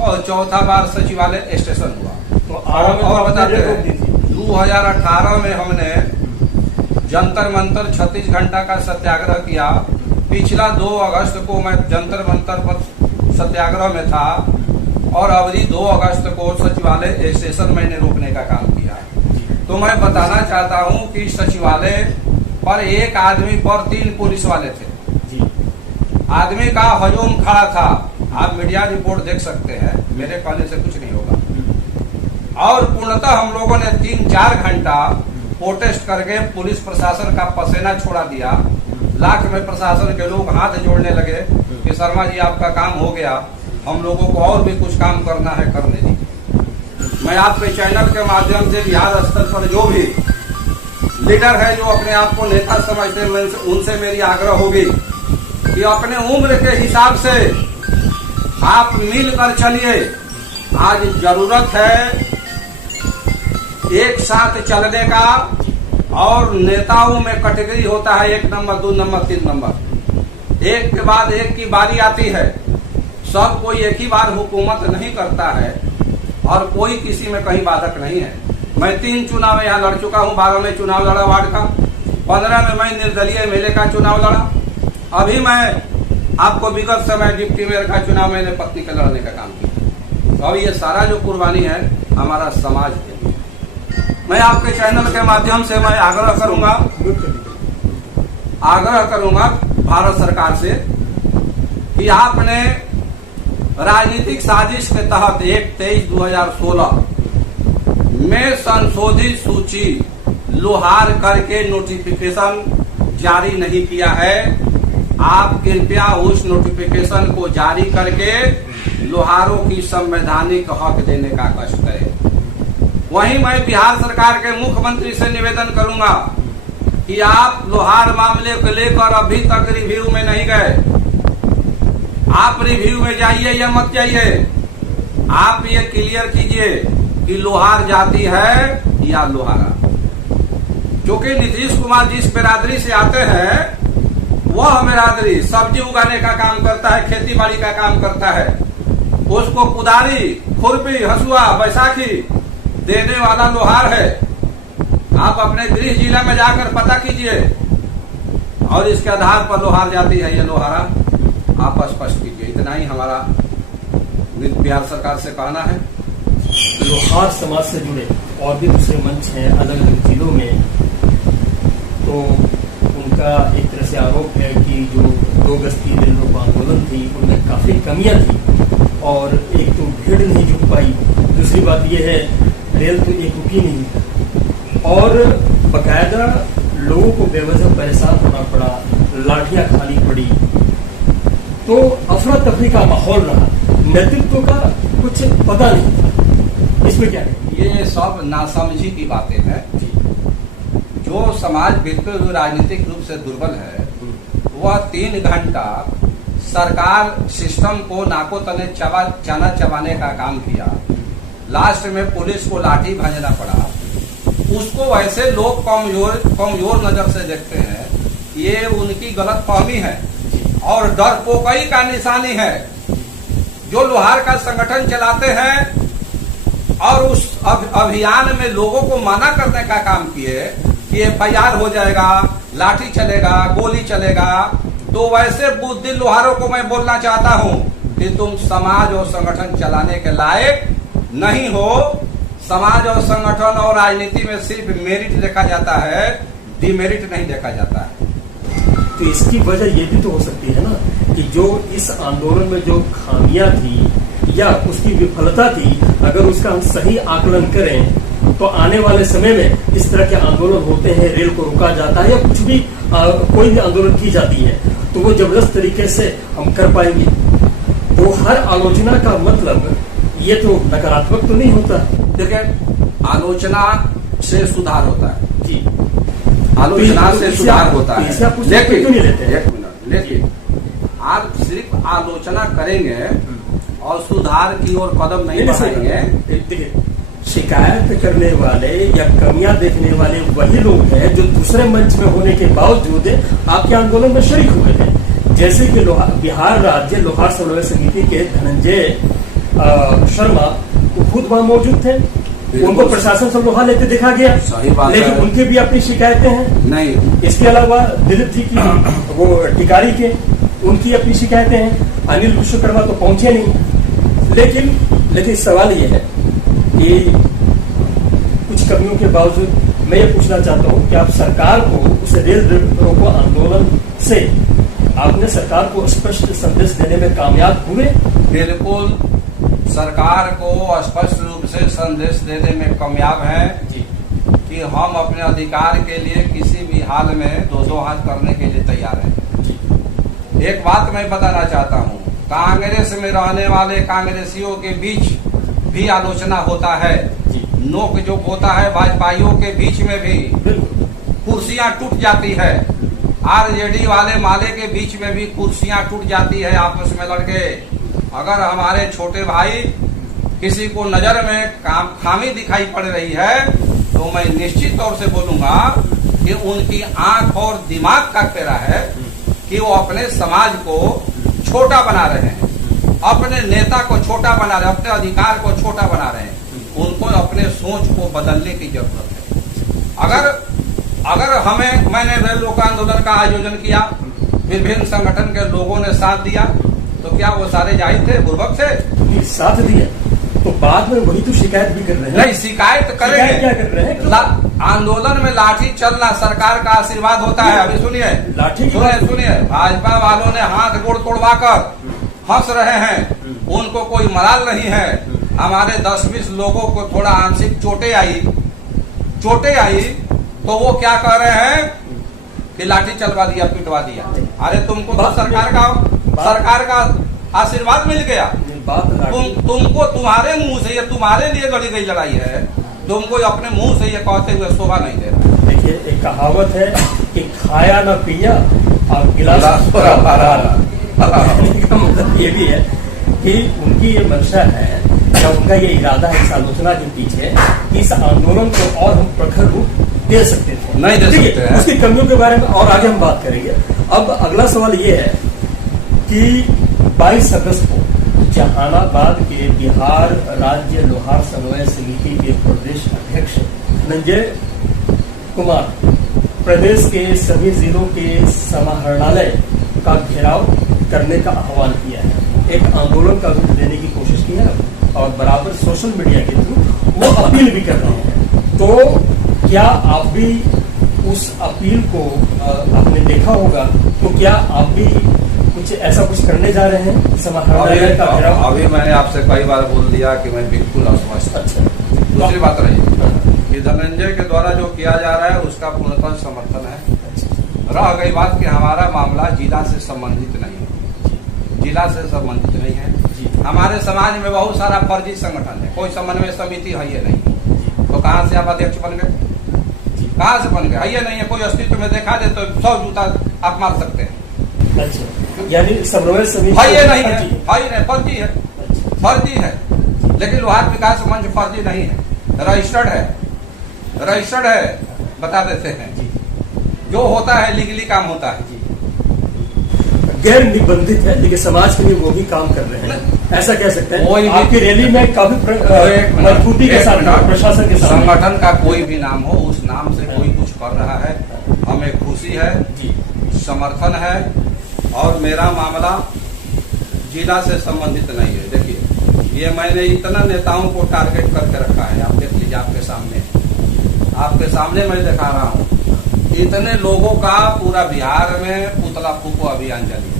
और चौथा बार सचिवालय स्टेशन हुआ। तो आरा में और बताते हैं 2018 में हमने जंतर मंतर 36 घंटा का सत्याग्रह किया। पिछला 2 अगस्त को मैं जंतर मंतर पर सत्याग्रह में था और अवधि 2 अगस्त को सचिवालय स्टेशन मैंने रोकने का काम किया। तो मैं बताना चाहता हूं कि सचिवालय पर एक आदमी पर 3 पुलिस वाले थे। आदमी का हजूम खड़ा था, आप मीडिया रिपोर्ट देख सकते हैं, मेरे कहने से कुछ नहीं होगा। और पूर्णतः हम लोगों ने 3-4 घंटा प्रोटेस्ट करके पुलिस प्रशासन का पसीना छोड़ा दिया। लाख में प्रशासन के लोग हाथ जोड़ने लगे कि शर्मा जी आपका काम हो गया, हम लोगों को और भी कुछ काम करना है, करने दीजिए। मैं आपके चैनल के माध्यम से बिहार स्तर पर जो भी लीडर है, जो अपने आप को नेता समझते हैं, उनसे मेरी आग्रह होगी कि अपने उम्र के हिसाब से आप मिलकर चलिए। आज जरूरत है एक साथ चलने का और नेताओं में कैटेगरी होता है 1 नंबर, 2 नंबर, 3 नंबर, एक के बाद एक की बारी आती है। सब कोई एक ही बार हुकूमत नहीं करता है और कोई किसी में कहीं बाधक नहीं है। मैं 3 चुनाव यहाँ लड़ चुका हूँ। 12 में चुनाव लड़ा वार्ड का, 15 में मैं निर्दलीय एमएलए का चुनाव लड़ा, अभी मैं आपको विगत समय डिप्टी मेयर का चुनाव मैंने पत्नी के लड़ने का काम किया। अब ये सारा जो कुर्बानी है हमारा समाज के लिए। मैं आपके चैनल के माध्यम से मैं आग्रह करूंगा भारत सरकार से कि आपने राजनीतिक साजिश के तहत 1/23/2016 में संशोधित सूची लोहार करके नोटिफिकेशन जारी नहीं किया है। आप कृपया उस नोटिफिकेशन को जारी करके लोहारों की संवैधानिक हक देने का कष्ट करें। वहीं मैं बिहार सरकार के मुख्यमंत्री से निवेदन करूंगा कि आप लोहार मामले को लेकर अभी तक रिव्यू में नहीं गए। आप रिव्यू में जाइए या मत जाइए, आप ये क्लियर कीजिए कि लोहार जाति है या लोहारा। क्योंकि नीतीश कुमार जिस बिरादरी से आते हैं वह बिरादरी सब्जी उगाने का काम करता है, खेती बाड़ी का काम करता है। उसको कुदारी, खुरपी, हसुआ, बैसाखी देने वाला लोहार है। आप अपने गृह जिला में जाकर पता कीजिए और इसके आधार पर लोहार जाति है या लोहारा आप स्पष्ट कीजिए। इतना ही हमारा बिहार सरकार से कहना है। लोहार समाज से जुड़े और भी दूसरे मंच हैं अलग अलग जिलों में, तो उनका एक तरह से आरोप है कि जो 2 गज की रेल रोको आंदोलन थी उनमें काफी कमियां थी और एक तो भीड़ नहीं जुट पाई, दूसरी बात यह है रेल तो एक रुकी नहीं और बकायदा लोगों को बेवजह परेशान होना पड़ा, लाठियां खानी पड़ी, तो अफरा तफरी का माहौल रहा, नेतृत्व का कुछ पता नहीं था। इसमें क्या है? ये सब नासमझी की बातें हैं। जो समाज बिल्कुल राजनीतिक रूप से दुर्बल है वह 3 घंटा सरकार सिस्टम को नाको तने चना चबाने का काम किया, लास्ट में पुलिस को लाठी भांजना पड़ा। उसको वैसे लोग कमजोर नजर से देखते हैं, ये उनकी गलत फहमी है और डरपोकई का निशानी है। जो लोहार का संगठन चलाते हैं और उस अभियान में लोगों को मना करने का काम किए कि FIR हो जाएगा, लाठी चलेगा, गोली चलेगा, तो वैसे बुद्धि लोहारों को मैं बोलना चाहता हूं कि तुम समाज और संगठन चलाने के लायक नहीं हो। समाज और संगठन और राजनीति में सिर्फ मेरिट देखा जाता है, डिमेरिट नहीं देखा जाता है। तो इसकी वजह ये भी तो हो सकती है ना कि जो इस आंदोलन में जो खामियां थी या उसकी विफलता थी, अगर उसका हम सही आकलन करें तो आने वाले समय में इस तरह के आंदोलन होते हैं, रेल को रोका जाता है या कुछ भी कोई भी आंदोलन की जाती है तो वो जबरदस्त तरीके से हम कर पाएंगे। तो हर आलोचना का मतलब ये तो नकारात्मक तो नहीं होता। देखिए, आलोचना से सुधार होता है जी, आलोचना से सुधार होता है। लेकिन लेकिन आप सिर्फ आलोचना करेंगे और सुधार की ओर कदम नहीं बढ़ाएंगे। देखिए, शिकायत करने वाले या कमियां देखने वाले वही लोग हैं जो दूसरे मंच में होने के बावजूद आपके आंदोलन में शरीक हुए थे। जैसे कि बिहार राज्य लोहार समन्वय समिति के धनंजय शर्मा खुद वहां मौजूद थे, उनको प्रशासन से लोहा लेते देखा गया। सही बात लेकिन है। उनके भी अपनी शिकायतें हैं। नहीं, इसके अलावा दिलीप जी की वो टिकारी के उनकी अपनी शिकायतें हैं। अनिल विश्वकर्मा तो पहुंचे नहीं। लेकिन सवाल ये है कि कुछ कमियों के बावजूद मैं ये पूछना चाहता हूं कि आप सरकार को उस रेल रोको आंदोलन से आपने सरकार को स्पष्ट संदेश देने में कामयाब हुए? बिल्कुल, सरकार को स्पष्ट रूप से संदेश देने में कामयाब है कि हम अपने अधिकार के लिए किसी भी हाल में 2 हाथ करने के लिए तैयार हैं। एक बात मैं बताना चाहता हूं, कांग्रेस में रहने वाले कांग्रेसियों के बीच भी आलोचना होता है, नोक-झोंक होता है, भाजपाइयों के बीच में भी कुर्सियां टूट जाती है, आरजेडी वाले माले के बीच में भी कुर्सियां टूट जाती है आपस में लड़के। अगर हमारे छोटे भाई किसी को नजर में खामी दिखाई पड़ रही है तो मैं निश्चित तौर से बोलूंगा कि उनकी आंख और दिमाग का फेरा है कि वो अपने समाज को छोटा बना रहे हैं, अपने नेता को छोटा बना रहे हैं, अपने अधिकार को छोटा बना रहे हैं। उनको अपने सोच को बदलने की जरूरत है। अगर मैंने रेल रोको आंदोलन का आयोजन किया, विभिन्न संगठन के लोगों ने साथ दिया, तो क्या वो सारे जाहिल थे, बुर्बक थे? साथ दिया तो बाद में वही तो शिकायत भी कर रहे हैं। नहीं, शिकायत करेंगे। क्या कर रहे हैं? आंदोलन में लाठी चलना सरकार का आशीर्वाद होता है। अभी सुनिए, सुनिए, भाजपा वालों ने हाथ गोड़ तोड़वाकर हंस रहे हैं, उनको कोई मलाल नहीं है। हमारे 10-20 लोगों को थोड़ा आंशिक चोटें आई तो वो क्या कह रहे हैं कि लाठी चलवा दिया, पिटवा दिया। अरे तुमको तो सरकार का आशीर्वाद मिल गया। तुमको तुम्हारे मुंह से, ये तुम्हारे लिए लड़ी गई लड़ाई है, तुमको अपने मुंह से ये कहते हुए शोभा नहीं दे रहा। देखिए, एक कहावत है कि खाया न पिया और गिलास पूरा भरा। का मतलब ये भी है कि उनकी ये मंशा है या उनका ये इरादा है इस आलोचना के पीछे कि इस आंदोलन को और हम प्रखर रूप दे सकते थे, नहीं दे सकते हैं। उसकी कमियों के बारे में और आगे हम बात करेंगे। अब अगला सवाल ये है कि 22 अगस्त को जहानाबाद के बिहार राज्य लोहार समन्वय समिति के प्रदेश अध्यक्ष धनंजय कुमार प्रदेश के सभी जिलों के समाहरणालय का घेराव करने का आह्वान किया है, एक आंदोलन का रूप देने की कोशिश की है और बराबर सोशल मीडिया के थ्रू वो अपील भी कर रहे हैं। तो क्या आप भी उस अपील को आपने देखा होगा, तो क्या आप भी कुछ ऐसा कुछ करने जा रहे हैं समाहरणालय का घेराव? अभी मैंने आपसे कई बार बोल दिया कि मैं बिल्कुल अस्वस्थ। अच्छा, दूसरी बात रही कि धनंजय के द्वारा जो किया जा रहा है उसका पूर्णतः समर्थन है। रह गई बात कि हमारा मामला जिला से संबंधित नहीं है, जिला से संबंधित नहीं है। हमारे समाज में बहुत सारा फर्जी संगठन है, कोई समन्वय समिति है ये नहीं, तो कहाँ से आप अध्यक्ष बन गए? कहाँ से बन गए? है ये नहीं है, कोई अस्तित्व में देखा दे तो 100 जूता आप मार सकते हैं। अच्छा, यानी समन्वय समिति है ये नहीं है, है ही नहीं, फर्जी है, फर्जी है। लेकिन लोहार विकास मंच फर्जी नहीं है, रजिस्टर्ड है, रजिस्टर्ड है, बता देते हैं। जो होता है लीगली काम होता है, गैर निबंधित है, लेकिन समाज के लिए वो भी काम कर रहे हैं, ऐसा कह सकते हैं। आपकी रैली में काफी मजबूती के साथ प्रशासन के साथ संगठन का कोई भी नाम हो, उस नाम से कोई कुछ कर रहा है, हमें खुशी है, समर्थन है। और मेरा मामला जिला से संबंधित नहीं है। देखिए, ये मैंने इतना नेताओं को टारगेट करके रखा है, आप देख लीजिए, आपके सामने मैं दिखा रहा हूँ। इतने लोगों का पूरा बिहार में पुतला फूको अभियान चली।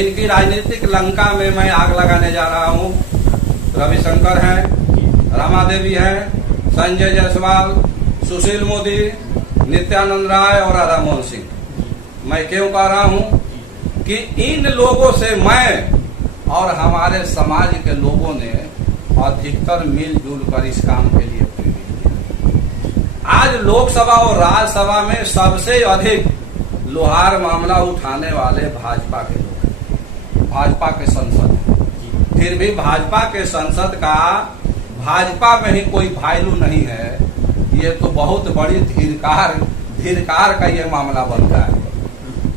इनकी राजनीतिक लंका में मैं आग लगाने जा रहा हूँ। रविशंकर हैं, रमा देवी हैं, संजय जायसवाल, सुशील मोदी, नित्यानंद राय और राधा मोहन सिंह। मैं क्यों कह रहा हूँ कि इन लोगों से मैं और हमारे समाज के लोगों ने अधिकतर मिलजुल कर इस काम के लिए प्रेरित किया। आज लोकसभा और राज्यसभा में सबसे अधिक लोहार मामला उठाने वाले भाजपा के लोग हैं, भाजपा के सांसद हैं। फिर भी भाजपा के सांसद का भाजपा में ही कोई वैल्यू नहीं है, ये तो बहुत बड़ी धिक्कार का ये मामला बनता है।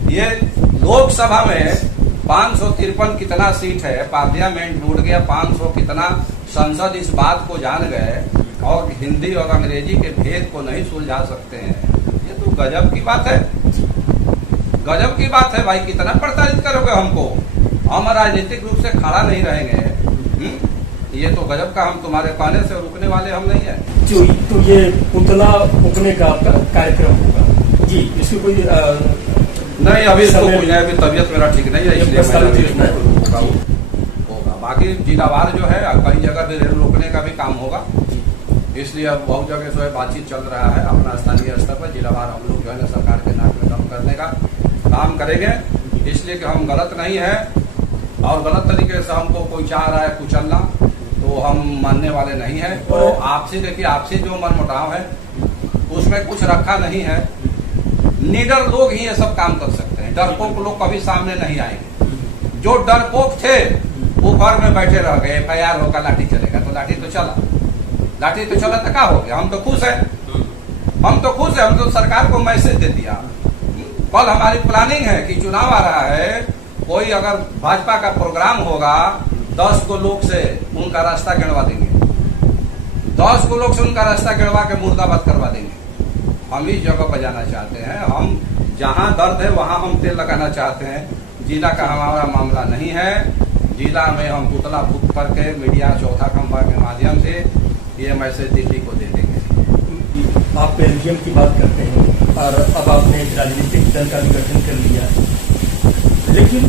ये लोकसभा में 553 कितना सीट है, पार्लियामेंट उठ गया 500 कितना, संसद इस बात को जान गए और हिंदी और अंग्रेजी के भेद को नहीं सुलझा सकते हैं। ये तो गजब की बात है, गजब की बात है भाई। कितना प्रताड़ित करोगे हमको? हम राजनीतिक रूप से खड़ा नहीं रहेंगे। ये तो गजब का, हम तुम्हारे कहने से रुकने वाले हम नहीं है। तो ये पुतला फूकने का आपका कार्यक्रम होगा जी? इसकी कोई नहीं, अभी इसको कुछ नहीं, अभी तबीयत मेरा ठीक नहीं है, इसलिए होगा। बाकी जिलावार जो है कई जगह भी रेल रोकने का भी काम होगा, इसलिए अब बहुत जगह जो है बातचीत चल रहा है। अपना स्थानीय स्तर पर जिलावार हम लोग जो है ना सरकार के नाक में दम करने का काम करेंगे, इसलिए कि हम गलत नहीं है और गलत तरीके से हमको कोई चाह रहा है कुचलना तो हम मानने वाले नहीं है। तो आपसी देखिए, आपसी जो मनमुटाव है उसमें कुछ रखा नहीं है। निडर लोग ही ये सब काम कर सकते हैं, डरपोक लोग कभी सामने नहीं आएंगे। जो डरपोक थे वो घर में बैठे रह गए, FIR होगा, लाठी चलेगा, तो लाठी तो चला, लाठी तो चला तो क्या हो गया? हम तो खुश है, हम तो खुश है, हम तो सरकार को मैसेज दे दिया। कल हमारी प्लानिंग है कि चुनाव आ रहा है, कोई अगर भाजपा का प्रोग्राम होगा 10 को लोग से उनका रास्ता गिनवा देंगे, 10 को लोग से उनका रास्ता गिनवा के मुर्दाबाद करवा देंगे। हम इस जगह पर जाना चाहते हैं, हम जहां दर्द है वहां हम तेल लगाना चाहते हैं। जिला का हमारा मामला नहीं है, जिला में हम पुतला फूक करके मीडिया चौथा खंभा के माध्यम से ये मैसेज दिल्ली को दे देंगे। आप बेल्जियम की बात करते हैं और अब आपने एक राजनीतिक दल का भी गठन कर लिया है, लेकिन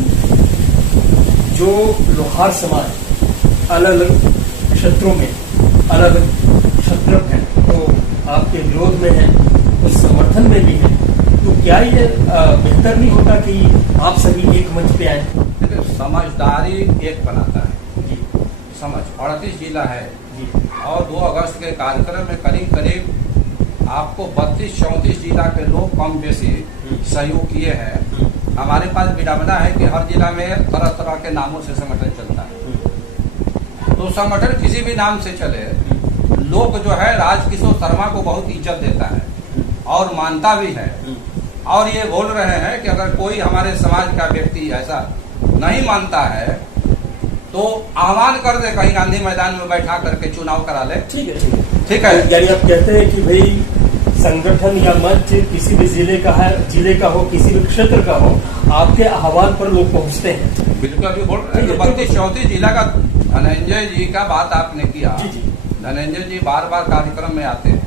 जो लोहार समाज अलग अलग क्षेत्रों में अलग अलग क्षेत्र हैं, तो आपके विरोध में है, तो समर्थन में भी है, तो क्या ये बेहतर नहीं होता कि आप सभी एक मंच पे आए? समझदारी एक बनाता है, समझ 38 जिला है जी और 2 अगस्त के कार्यक्रम में करीब करीब आपको 32-34 जिला के लोग कम बेसी सहयोग किए हैं। हमारे पास विडम्बना है कि हर जिला में तरह तरह के नामों से संगठन चलता है। तो संगठन किसी भी नाम से चले, लोग जो है राजकिशोर शर्मा को बहुत इज्जत देता है और मानता भी है। और ये बोल रहे हैं कि अगर कोई हमारे समाज का व्यक्ति ऐसा नहीं मानता है तो आह्वान कर दे, कहीं गांधी मैदान में बैठा करके चुनाव करा ले। ठीक है ठीक है। यानी आप कहते हैं कि भाई संगठन या मंच किसी भी जिले का है, जिले का हो, किसी भी क्षेत्र का हो, आपके आह्वान पर लोग पहुंचते हैं। बिल्कुल अभी बोल रहे हैं 32-34 जिला का धनंजय जी का बात आपने किया। जी जी धनंजय जी बार बार कार्यक्रम में आते हैं,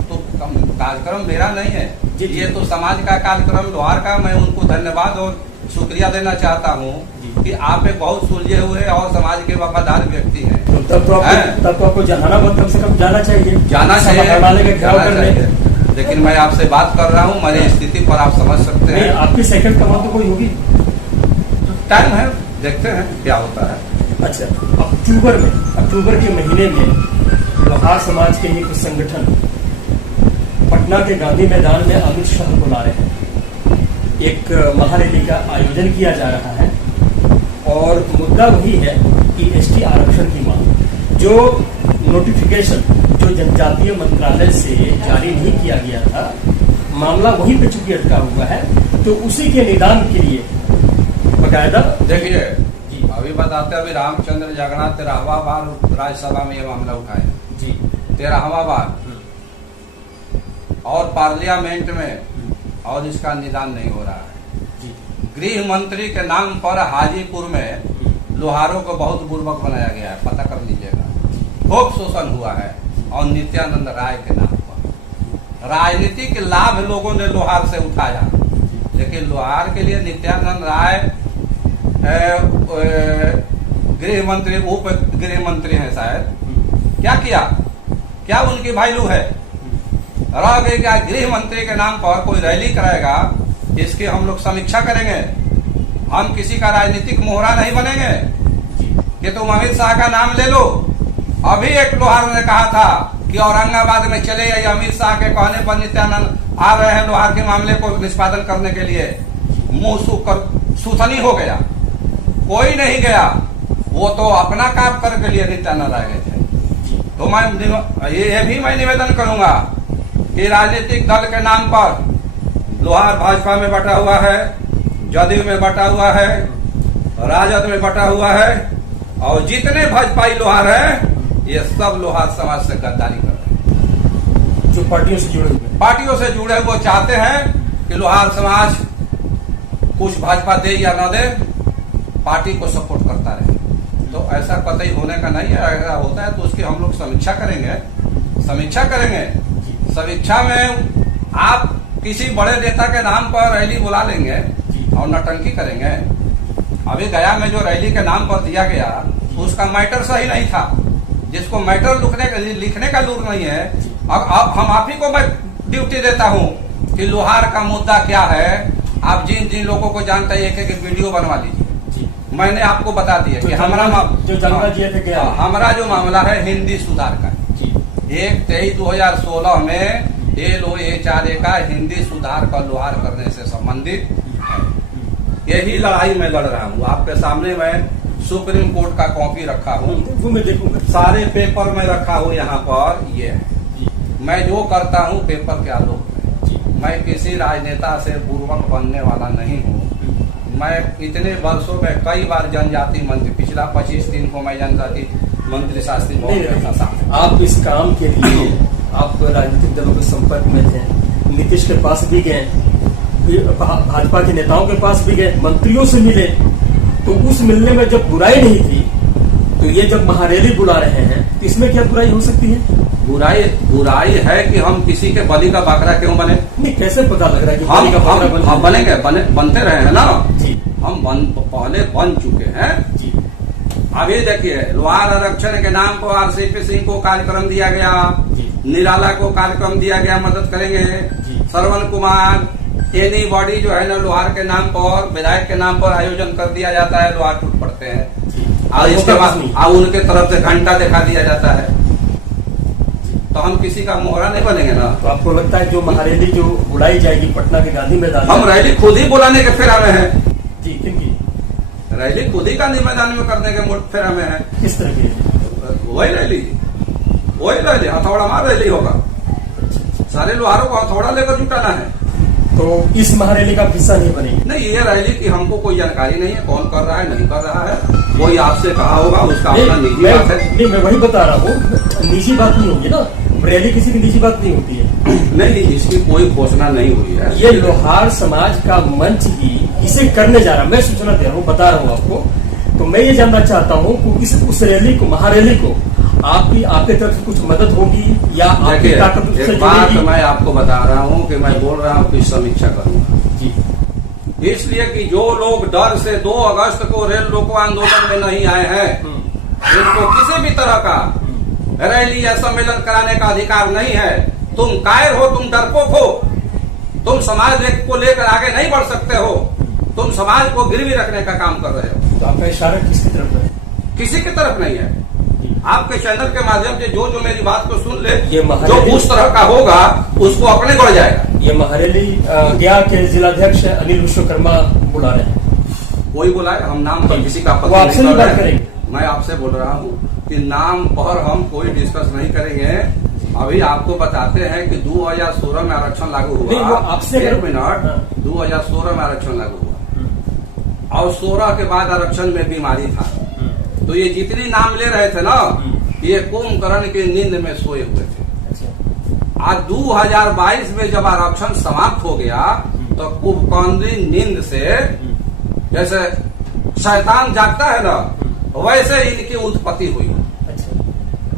तो कार्यक्रम मेरा नहीं है जी, ये तो समाज का कार्यक्रम लोहार का। मैं उनको धन्यवाद और शुक्रिया देना चाहता हूँ कि आप एक बहुत सुलझे हुए और समाज के वफादार व्यक्ति हैं। तो तब तो आपको जहानाबाद कम से कम जाना चाहिए, जाना चाहिए, जाना चाहिए। लेकिन मैं आपसे बात कर रहा हूँ, मेरी स्थिति पर आप समझ सकते हैं। आपकी सेकंड कमान तो कोई होगी, टाइम है, देखते हैं क्या होता है। अच्छा, अक्टूबर के महीने में लोहार समाज के ही कुछ संगठन पटना के गांधी मैदान में अमित शाह बुला रहे हैं, एक महारैली का आयोजन किया जा रहा है और मुद्दा वही है कि एसटी आरक्षण की मांग, जो नोटिफिकेशन जो जनजातीय मंत्रालय से जारी नहीं किया गया था, मामला वहीं पे चूंकि अटका हुआ है, तो उसी के निदान के लिए बकायदा देखिए जी अभी बताते अभी रामचंद्र जगन्नाथ 13वां बार राज्यसभा में ये मामला उठाए जी 13वां बार और पार्लियामेंट में, और इसका निदान नहीं हो रहा है। जी गृह मंत्री के नाम पर हाजीपुर में लोहारों को बहुत बुर्बक बनाया गया है, पता कर लीजिएगा। खूब शोषण हुआ है और नित्यानंद राय के नाम पर राजनीतिक लाभ लोगों ने लोहार से उठाया, लेकिन लोहार के लिए नित्यानंद राय गृह मंत्री, उप गृह मंत्री हैं शायद, क्या किया, क्या उनकी वैल्यू है? रह गई क्या? गृह मंत्री के नाम पर कोई रैली कराएगा, इसकी हम लोग समीक्षा करेंगे। हम किसी का राजनीतिक मोहरा नहीं बनेंगे कि तुम अमित शाह का नाम ले लो। अभी एक लोहार ने कहा था कि औरंगाबाद में चले जाइए, अमित शाह के कहने पर नित्यानंद आ रहे हैं लोहार के मामले को निष्पादन करने के लिए। मुंह सूख कर सूथनी हो गया, कोई नहीं गया, वो तो अपना काम कर के लिए नित्यानंद आ गए थे। तो मैं ये भी मैं निवेदन करूंगा कि राजनीतिक दल के नाम पर लोहार भाजपा में बटा हुआ है, जदयू में बटा हुआ है, राजद में बटा हुआ है, और जितने भाजपाई लोहार हैं ये सब लोहार समाज से गद्दारी कर रहे हैं। जो पार्टियों से जुड़े हुए चाहते हैं कि लोहार समाज कुछ भाजपा दे या न दे, पार्टी को सपोर्ट करता रहे। तो ऐसा कतई होने का नहीं है। अगर होता है तो उसकी हम लोग समीक्षा करेंगे। समीक्षा में आप किसी बड़े नेता के नाम पर रैली बुला लेंगे और नटंकी करेंगे। अभी गया में जो रैली के नाम पर दिया गया उसका मैटर सही नहीं था। जिसको मैटर लिखने का लूर नहीं है, अब हम आप ही को मैं ड्यूटी देता हूँ कि लोहार का मुद्दा क्या है। आप जिन जिन लोगों को जानते हैं एक वीडियो बनवा लीजिए। मैंने आपको बता दिया कि हमारा जो मामला है हिंदी सुधार का, 1/23/2016 में LOA-4A का हिंदी सुधार का लोहार करने से संबंधित है। यही लड़ाई मैं लड़ रहा हूँ। आपके सामने मैं सुप्रीम कोर्ट का कॉपी रखा हूँ, वो मैं देखूंगा, सारे पेपर में रखा हूँ। यहाँ पर ये है, मैं जो करता हूँ पेपर के आलोक में। मैं किसी राजनेता से पूर्वक बनने वाला नहीं हूँ। मैं इतने वर्षों में कई बार जनजाति मंत्री, पिछला 25 दिन को मैं जनजाति मंत्री शास्त्री बहुत। आप इस काम के लिए आप राजनीतिक दलों के संपर्क में थे, नीतीश के पास भी गए, भाजपा के नेताओं के पास भी गए, मंत्रियों से मिले, तो उस मिलने में जब बुराई नहीं थी, तो ये जब महारैली बुला रहे हैं तो इसमें क्या बुराई हो सकती है? बुराई है कि हम किसी के बलि का बकरा क्यों बने? नहीं, कैसे पता लग रहा है कि हम बनेंगे, बनते रहे हैं ना जी। हम पहले बन चुके हैं जी। अभी देखिए, लोहार आरक्षण के नाम पर RCP सिंह को कार्यक्रम दिया गया, निराला को कार्यक्रम दिया गया, मदद करेंगे। श्रवण कुमार, एनी बॉडी जो है ना लोहार के नाम पर, विधायक के नाम पर आयोजन कर दिया जाता है, लोहार टूट पड़ते हैं। और इसके बाद अब उनके तरफ से घंटा दिखा दिया जाता है, तो हम किसी का मोहरा नहीं बनेंगे ना। तो आपको लगता है जो महारैली जो बुलाई जाएगी पटना के गांधी मैदान, हम रैली खुद ही बुलाने के फेरा में है जी? क्योंकि रैली खुद ही गांधी मैदान में करने के फेरा में है। किस तरह की? वही रैली हथौड़ा मार रैली होगा, सारे लोहारों को हथौड़ा लेकर जुटाना है। तो इस महारैली का हिस्सा नहीं बनेगी? नहीं, ये रैली की हमको कोई जानकारी नहीं है, कौन कर रहा है नहीं कर रहा है, कोई आपसे कहा होगा, उसका अपना निजी बात है। नहीं, मैं वही बता रहा हूँ, निजी बात नहीं होगी ना, रैली किसी की निजी बात नहीं होती है। नहीं, इसकी कोई घोषणा नहीं हुई है। ये लोहार समाज का मंच ही इसे करने जा रहा, मैं सूचना दे रहा हूँ, बता रहा हूँ आपको। तो मैं ये जानना चाहता हूँ कि उस रैली को, महारैली को आपके तरफ से कुछ मदद होगी या आपकी ताकत उससे एक बात जुड़ेगी? मैं आपको बता रहा हूँ कि मैं बोल रहा हूँ कि समीक्षा करूंगा जी, इसलिए कि जो लोग डर से 2 अगस्त को रेल रोको आंदोलन में नहीं आए हैं, उनको किसी भी तरह का रैली या सम्मेलन कराने का अधिकार नहीं है। तुम कायर हो, तुम डरपोक हो, तुम समाज को लेकर आगे नहीं बढ़ सकते हो, तुम समाज को गिरवी रखने का काम कर रहे हो। तो आपका इशारा किसकी तरफ है? किसी की तरफ नहीं है। आपके चैनल के माध्यम से जो मेरी बात को सुन ले, ये जो उस तरह का होगा उसको अपने बढ़ जाएगा। ये महारैली गया के जिलाध्यक्ष अनिल विश्वकर्मा बुला रहे हैं। कोई बुलाए, हम नाम पर किसी का वो आपसे नहीं बात करेंगे। मैं आपसे बोल रहा हूँ कि नाम पर हम कोई डिस्कस नहीं करेंगे। अभी आपको बताते हैं कि 2016 में आरक्षण लागू हुआ। आपसे 1 मिनट, 2016 में आरक्षण लागू हुआ और 16 के बाद आरक्षण में बीमारी था। तो ये जितनी नाम ले रहे थे ना, ये कुंभकर्ण की नींद में सोए हुए थे। आज 2022 में जब आरक्षण समाप्त हो गया तो कुंभकर्ण नींद से जैसे शैतान जागता है ना, वैसे इनकी उत्पत्ति हुई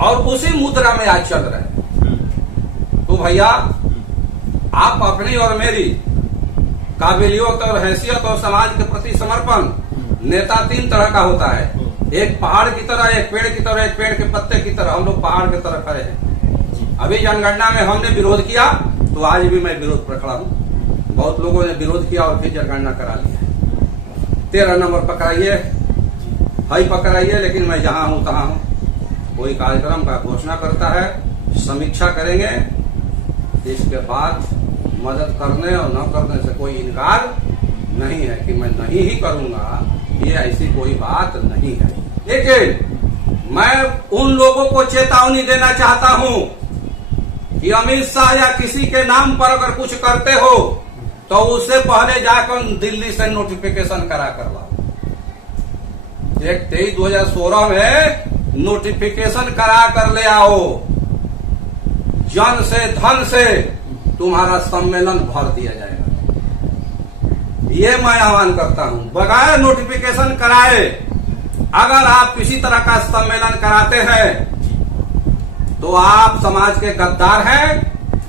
और उसी मुद्रा में आज चल रहे हैं। तो भैया, आप अपनी और मेरी काबिलियत और हैसियत और समाज के प्रति समर्पण, नेता 3 तरह का होता है, एक पहाड़ की तरह, एक पेड़ की तरह, एक पेड़ के पत्ते की तरह। हम लोग पहाड़ की तरह खड़े हैं। अभी जनगणना में हमने विरोध किया तो आज भी मैं विरोध पर खड़ा हूँ। बहुत लोगों ने विरोध किया और फिर जनगणना करा लिया। 13 नंबर पकड़ाइए, हाई पकड़ाइए, लेकिन मैं जहां हूं तहां हूं। कोई कार्यक्रम का घोषणा करता है, समीक्षा करेंगे, इसके बाद मदद करने और न करने से कोई इनकार नहीं है कि मैं नहीं ही करूंगा, ये ऐसी कोई बात नहीं है। लेकिन मैं उन लोगों को चेतावनी देना चाहता हूं कि अमित शाह या किसी के नाम पर अगर कुछ करते हो तो उससे पहले जाकर दिल्ली से नोटिफिकेशन करा कर लाओ। 1/23/2016 में नोटिफिकेशन करा कर ले आओ। जन से धन से तुम्हारा सम्मेलन भर दिया जाएगा। ये मैं आह्वान करता हूं। बगैर नोटिफिकेशन कराए अगर आप किसी तरह का सम्मेलन कराते हैं तो आप समाज के गद्दार हैं,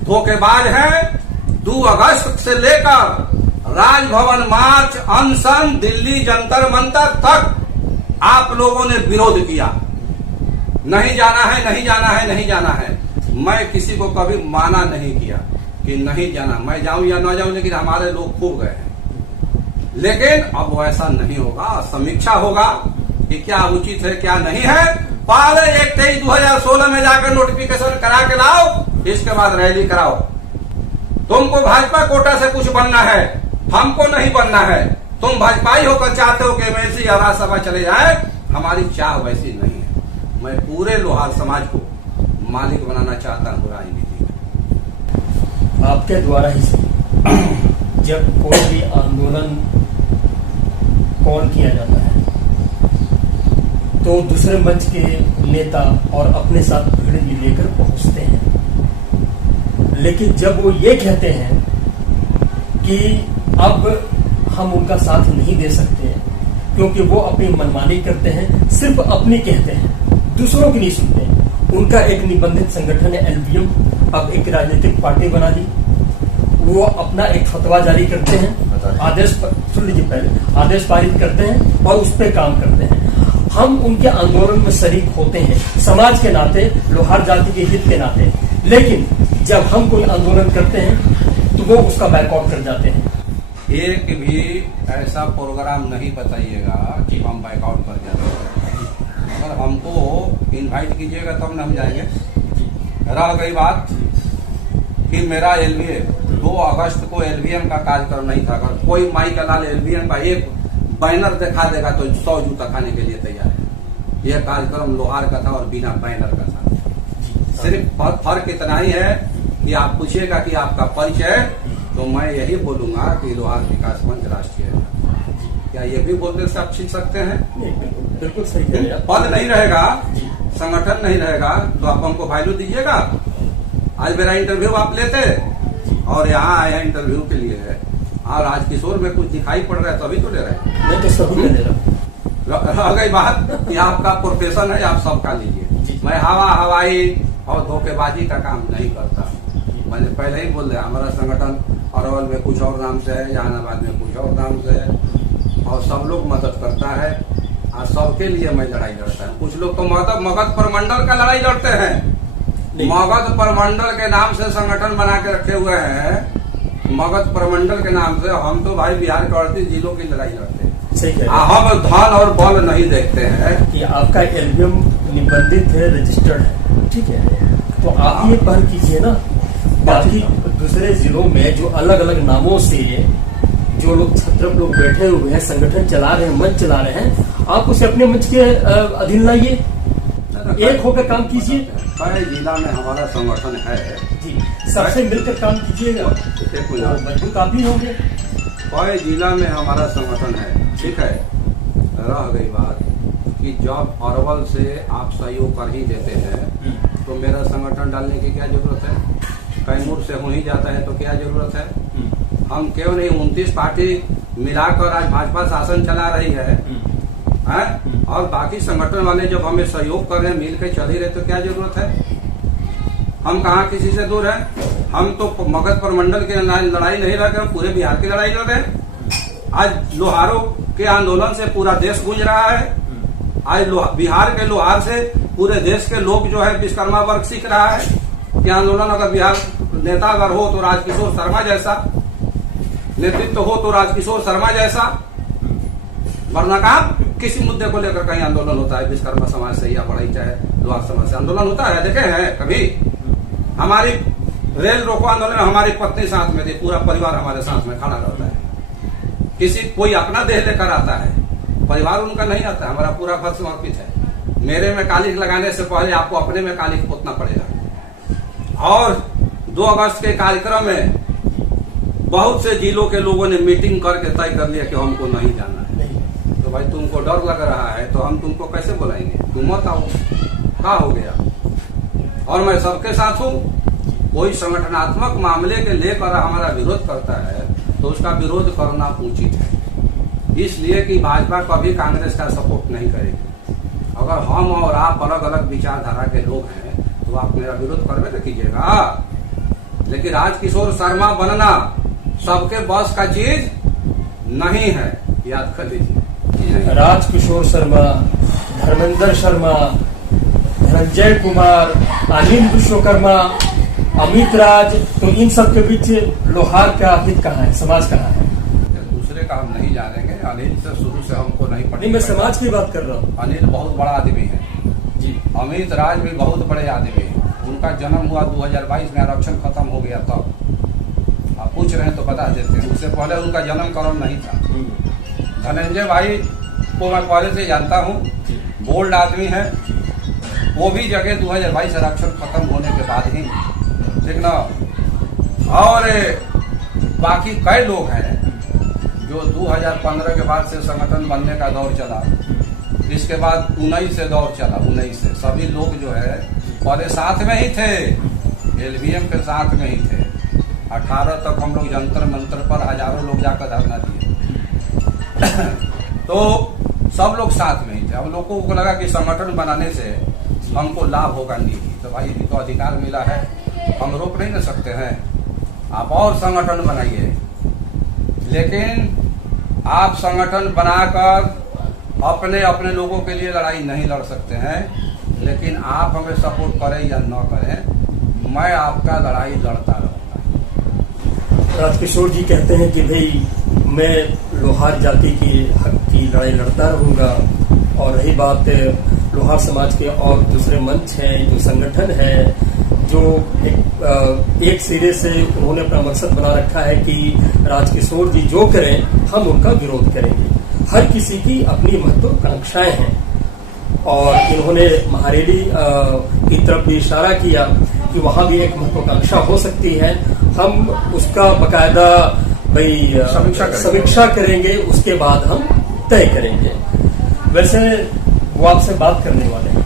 धोखेबाज हैं। 2 अगस्त से लेकर राजभवन मार्च, अनशन, दिल्ली जंतर मंतर तक आप लोगों ने विरोध किया। नहीं जाना है, नहीं जाना है, नहीं जाना है। मैं किसी को कभी माना नहीं किया कि नहीं जाना, मैं जाऊं या ना जाऊं, लेकिन हमारे लोग खूब गए हैं। लेकिन अब वैसा नहीं होगा। समीक्षा होगा कि क्या उचित है, क्या नहीं है। पहले 1/23/2016 में जाकर नोटिफिकेशन करा के लाओ, इसके बाद रैली कराओ। तुमको भाजपा कोटा से कुछ बनना है, हमको नहीं बनना है। तुम भाजपाई होकर चाहते हो कि एमएलसी या राज्यसभा चले जाए, हमारी चाह वैसी नहीं है। मैं पूरे लोहार समाज को मालिक बनाना चाहता हूँ राजनीति में। आपके द्वारा ही जब कोई भी आंदोलन कॉल किया जाता है तो दूसरे मंच के नेता और अपने साथ भीड़ भी लेकर पहुंचते हैं, लेकिन जब वो ये कहते हैं कि अब हम उनका साथ नहीं दे सकते क्योंकि वो अपनी मनमानी करते हैं, सिर्फ अपनी कहते हैं, दूसरों की नहीं सुनते। उनका एक निबंधित संगठन है एलवीएम, अब एक राजनीतिक पार्टी बना दी। वो अपना एक फतवा जारी करते हैं, आदेश सुन लीजिए पहले, आदेश पारित करते हैं और उस पर काम करते हैं। हम उनके आंदोलन में शरीक होते हैं समाज के नाते, लोहार जाति के हित के नाते, लेकिन जब हम कोई आंदोलन करते हैं तो वो उसका बैकआउट कर जाते हैं। एक भी ऐसा प्रोग्राम नहीं बताइएगा कि हम बैकआउट कर जाते हैं। अगर हमको इनवाइट कीजिएगा तब ना हम जाएंगे। रह गई बात कि मेरा एलबीए 2 अगस्त को एलबीएम का कार्यक्रम नहीं था। अगर कोई माई का लाल एलबीएम का एक बैनर दिखा देगा तो 100 जूता खाने के लिए तैयार है। यह कार्यक्रम लोहार का था और बिना बैनर का था। सिर्फ फर्क इतना ही है कि आप पूछिएगा कि आपका परिचय, तो मैं यही बोलूंगा कि लोहार विकास मंच राष्ट्रीय है। क्या ये भी बोलने से आप छीन सकते हैं? बिल्कुल सही कह रहे हैं। पद नहीं रहेगा, संगठन नहीं रहेगा, तो आप हमको वैल्यू दीजिएगा। आज मेरा इंटरव्यू आप लेते और यहाँ आए हैं इंटरव्यू के लिए, और राजकिशोर में कुछ दिखाई पड़ रहा है तभी तो ले रहे हैं। मैं तो सभी ले रहा। रह गई बात कि आपका प्रोफेशन है, आप सबका लीजिए। मैं हवाई और धोखेबाजी का काम नहीं करता। मैंने पहले ही बोल दिया, हमारा संगठन अरवल में कुछ और नाम से है, जहानाबाद में कुछ और नाम से है, और सब लोग मदद करता है। आज सबके लिए मैं लड़ाई लड़ता हूँ। कुछ लोग तो मगध प्रमंडल का लड़ाई लड़ते हैं। मगध प्रमंडल के नाम से संगठन बना के रखे हुए हैं। मगध प्रमंडल के नाम से हम तो भाई बिहार के 38 जिलों की लड़ाई लड़ते हैं। सही कह रहे हैं। हम धन और बल नहीं देखते हैं कि आपका एल्बम निबंधित है, रजिस्टर्ड है, ठीक है, तो आप ये पहल कीजिए ना। बाकी दूसरे जिलों में जो अलग अलग नामों से जो लोग छत्रप लोग बैठे हुए हैं, संगठन चला रहे हैं, मंच चला रहे हैं, आप उसे अपने मंच के अधीन लाइए, एक होकर काम कीजिए। कई जिला में हमारा संगठन है जी, सबसे मिलकर काम कीजिएगा, मजबूत आप ही होंगे। कई जिला में हमारा संगठन है, ठीक है। रह गई बात कि जब अरवल से आप सहयोग कर ही देते हैं तो मेरा संगठन डालने की क्या जरूरत है? कैमूर से हो ही जाता है तो क्या जरूरत है? हम क्यों नहीं 29 पार्टी मिलाकर आज भाजपा शासन चला रही है, और बाकी संगठन वाले जब हमें सहयोग कर रहे हैं, मिल के चल ही रहे, तो क्या जरूरत है? हम कहाँ किसी से दूर हैं? हम तो मगध प्रमंडल की लड़ाई नहीं लड़ रहे, हम पूरे बिहार की लड़ाई लड़ रहे हैं। आज लोहारों के आंदोलन से पूरा देश गूंज रहा है। आज बिहार के लोहार से पूरे देश के लोग जो है विश्वकर्मा वर्ग सीख रहा है कि आंदोलन अगर बिहार नेता अगर हो तो राजकिशोर शर्मा जैसा, नेतृत्व हो तो राजकिशोर शर्मा जैसा, वरना का किसी मुद्दे को लेकर कहीं आंदोलन होता है विश्वकर्मा समाज से या बढ़ई चाहे लोहार समाज से आंदोलन होता है? देखे हैं कभी? हमारी रेल रोको आंदोलन में हमारी पत्नी साथ में थी, पूरा परिवार हमारे साथ में खड़ा रहता है। किसी कोई अपना देह लेकर आता है, परिवार उनका नहीं आता, हमारा पूरा घर समर्पित है। मेरे में कालिख लगाने से पहले आपको अपने में कालिख पोतना पड़ेगा। और 2 अगस्त के कार्यक्रम में बहुत से जिलों के लोगों ने मीटिंग करके तय कर लिया कि हमको नहीं जाना है। तो भाई तुमको डर लग रहा है तो हम तुमको कैसे बुलाएंगे? तुम मत आओ, क्या हो गया? और मैं सबके साथ हूँ। कोई संगठनात्मक मामले के लेकर हमारा विरोध करता है तो उसका विरोध करना उचित है, इसलिए कि भाजपा कभी कांग्रेस का सपोर्ट नहीं करेगी। अगर हम और आप अलग अलग विचारधारा के लोग हैं तो आप मेरा विरोध करवे तो कीजिएगा, लेकिन राजकिशोर शर्मा बनना सबके बस का चीज नहीं है, याद कर लीजिए। राजकिशोर शर्मा, धर्मेंद्र शर्मा, धनंजय कुमार, अनिल विश्वकर्मा, अमित राज, तो इन सब के बीच लोहार का हित कहाँ है, समाज कहाँ है? दूसरे का हम नहीं जानेंगे। अनिल से शुरू से हमको नहीं मैं समाज की बात कर रहा हूँ। अनिल बहुत बड़ा आदमी है जी। अमित राज भी बहुत बड़े आदमी है। उनका जन्म हुआ 2022 में, आरक्षण खत्म हो गया तब। आप पूछ रहे हैं तो बता देते हैं, उससे पहले उनका जन्म क्रम नहीं था। धनंजय भाई को मैं पहले से जानता हूँ, बोल्ड आदमी है। वो भी जगह 2022 आरक्षण खत्म होने के बाद ही, ठीक ना। और बाकी कई लोग हैं जो 2015 के बाद से संगठन बनने का दौर चला, इसके बाद 19 से दौर चला। 19 से सभी लोग जो है पहले साथ में ही थे, एलबीएम के साथ में ही थे। 18 तक हम लोग जंतर मंतर पर हजारों लोग जाकर धरना दिए तो सब लोग साथ में ही थे। अब लोगों को लगा कि संगठन बनाने से हमको लाभ होगा, नहीं। तो भाई ये तो अधिकार मिला है, हम रोक नहीं न सकते हैं। आप और संगठन बनाइए, लेकिन आप संगठन बनाकर अपने अपने लोगों के लिए लड़ाई नहीं लड़ सकते हैं। लेकिन आप हमें सपोर्ट करें या न करें, मैं आपका लड़ाई लड़ता रहूंगा। राजकिशोर जी कहते हैं कि भाई मैं लोहार जाति की हक की लड़ाई लड़ता रहूंगा। और रही बात लोहार समाज के और दूसरे मंच हैं, जो संगठन है, जो एक सिरे से उन्होंने अपना मकसद बना रखा है कि राजकिशोर जी जो करें हम उनका विरोध करेंगे। हर किसी की अपनी महत्वाकांक्षाएं हैं और इन्होंने महारेली की तरफ भी इशारा किया कि वहां भी एक महत्वाकांक्षा हो सकती है। हम उसका बकायदा समीक्षा करेंगे, उसके बाद हम तय करेंगे। वैसे वो आपसे बात करने वाले हैं,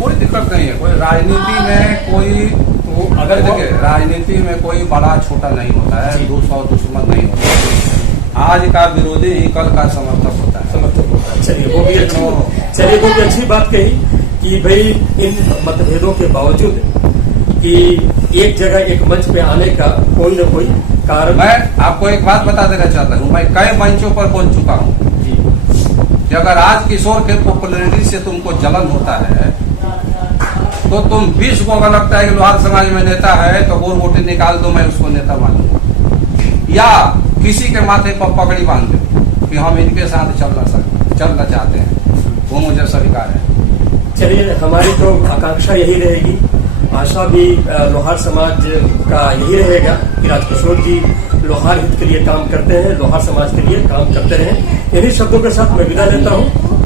कोई दिक्कत नहीं है। कोई राजनीति में कोई अगर देखिए राजनीति में कोई बड़ा छोटा नहीं होता है, दुश्मन नहीं होता है। आज का विरोधी ही कल का समर्थक होता है। चलिए वो भी अच्छी बात कही कि भाई इन मतभेदों के बावजूद कि एक जगह एक मंच पे आने का कोई न कोई कारण। मैं आपको एक बात बता देना चाहता हूँ, मैं कई मंचों पर बोल चुका हूँ कि अगर राजकिशोर के पॉपुलरिटी से तुमको जलन होता है तो तुम 20 को अगर लगता है कि लोहार समाज में नेता है तो गोर वोटी निकाल दो, मैं उसको नेता मानूंगा, या किसी के माथे पर पगड़ी बांध दो कि हम इनके साथ चलना चाहते हैं, वो मुझे स्वीकार है। चलिए हमारी तो आकांक्षा यही रहेगी, आशा भी लोहार समाज का यही रहेगा कि राजकिशोर जी लोहार हित के लिए काम करते हैं, लोहार समाज के लिए काम करते रहें। इन्हीं शब्दों के साथ मैं विदा लेता हूँ।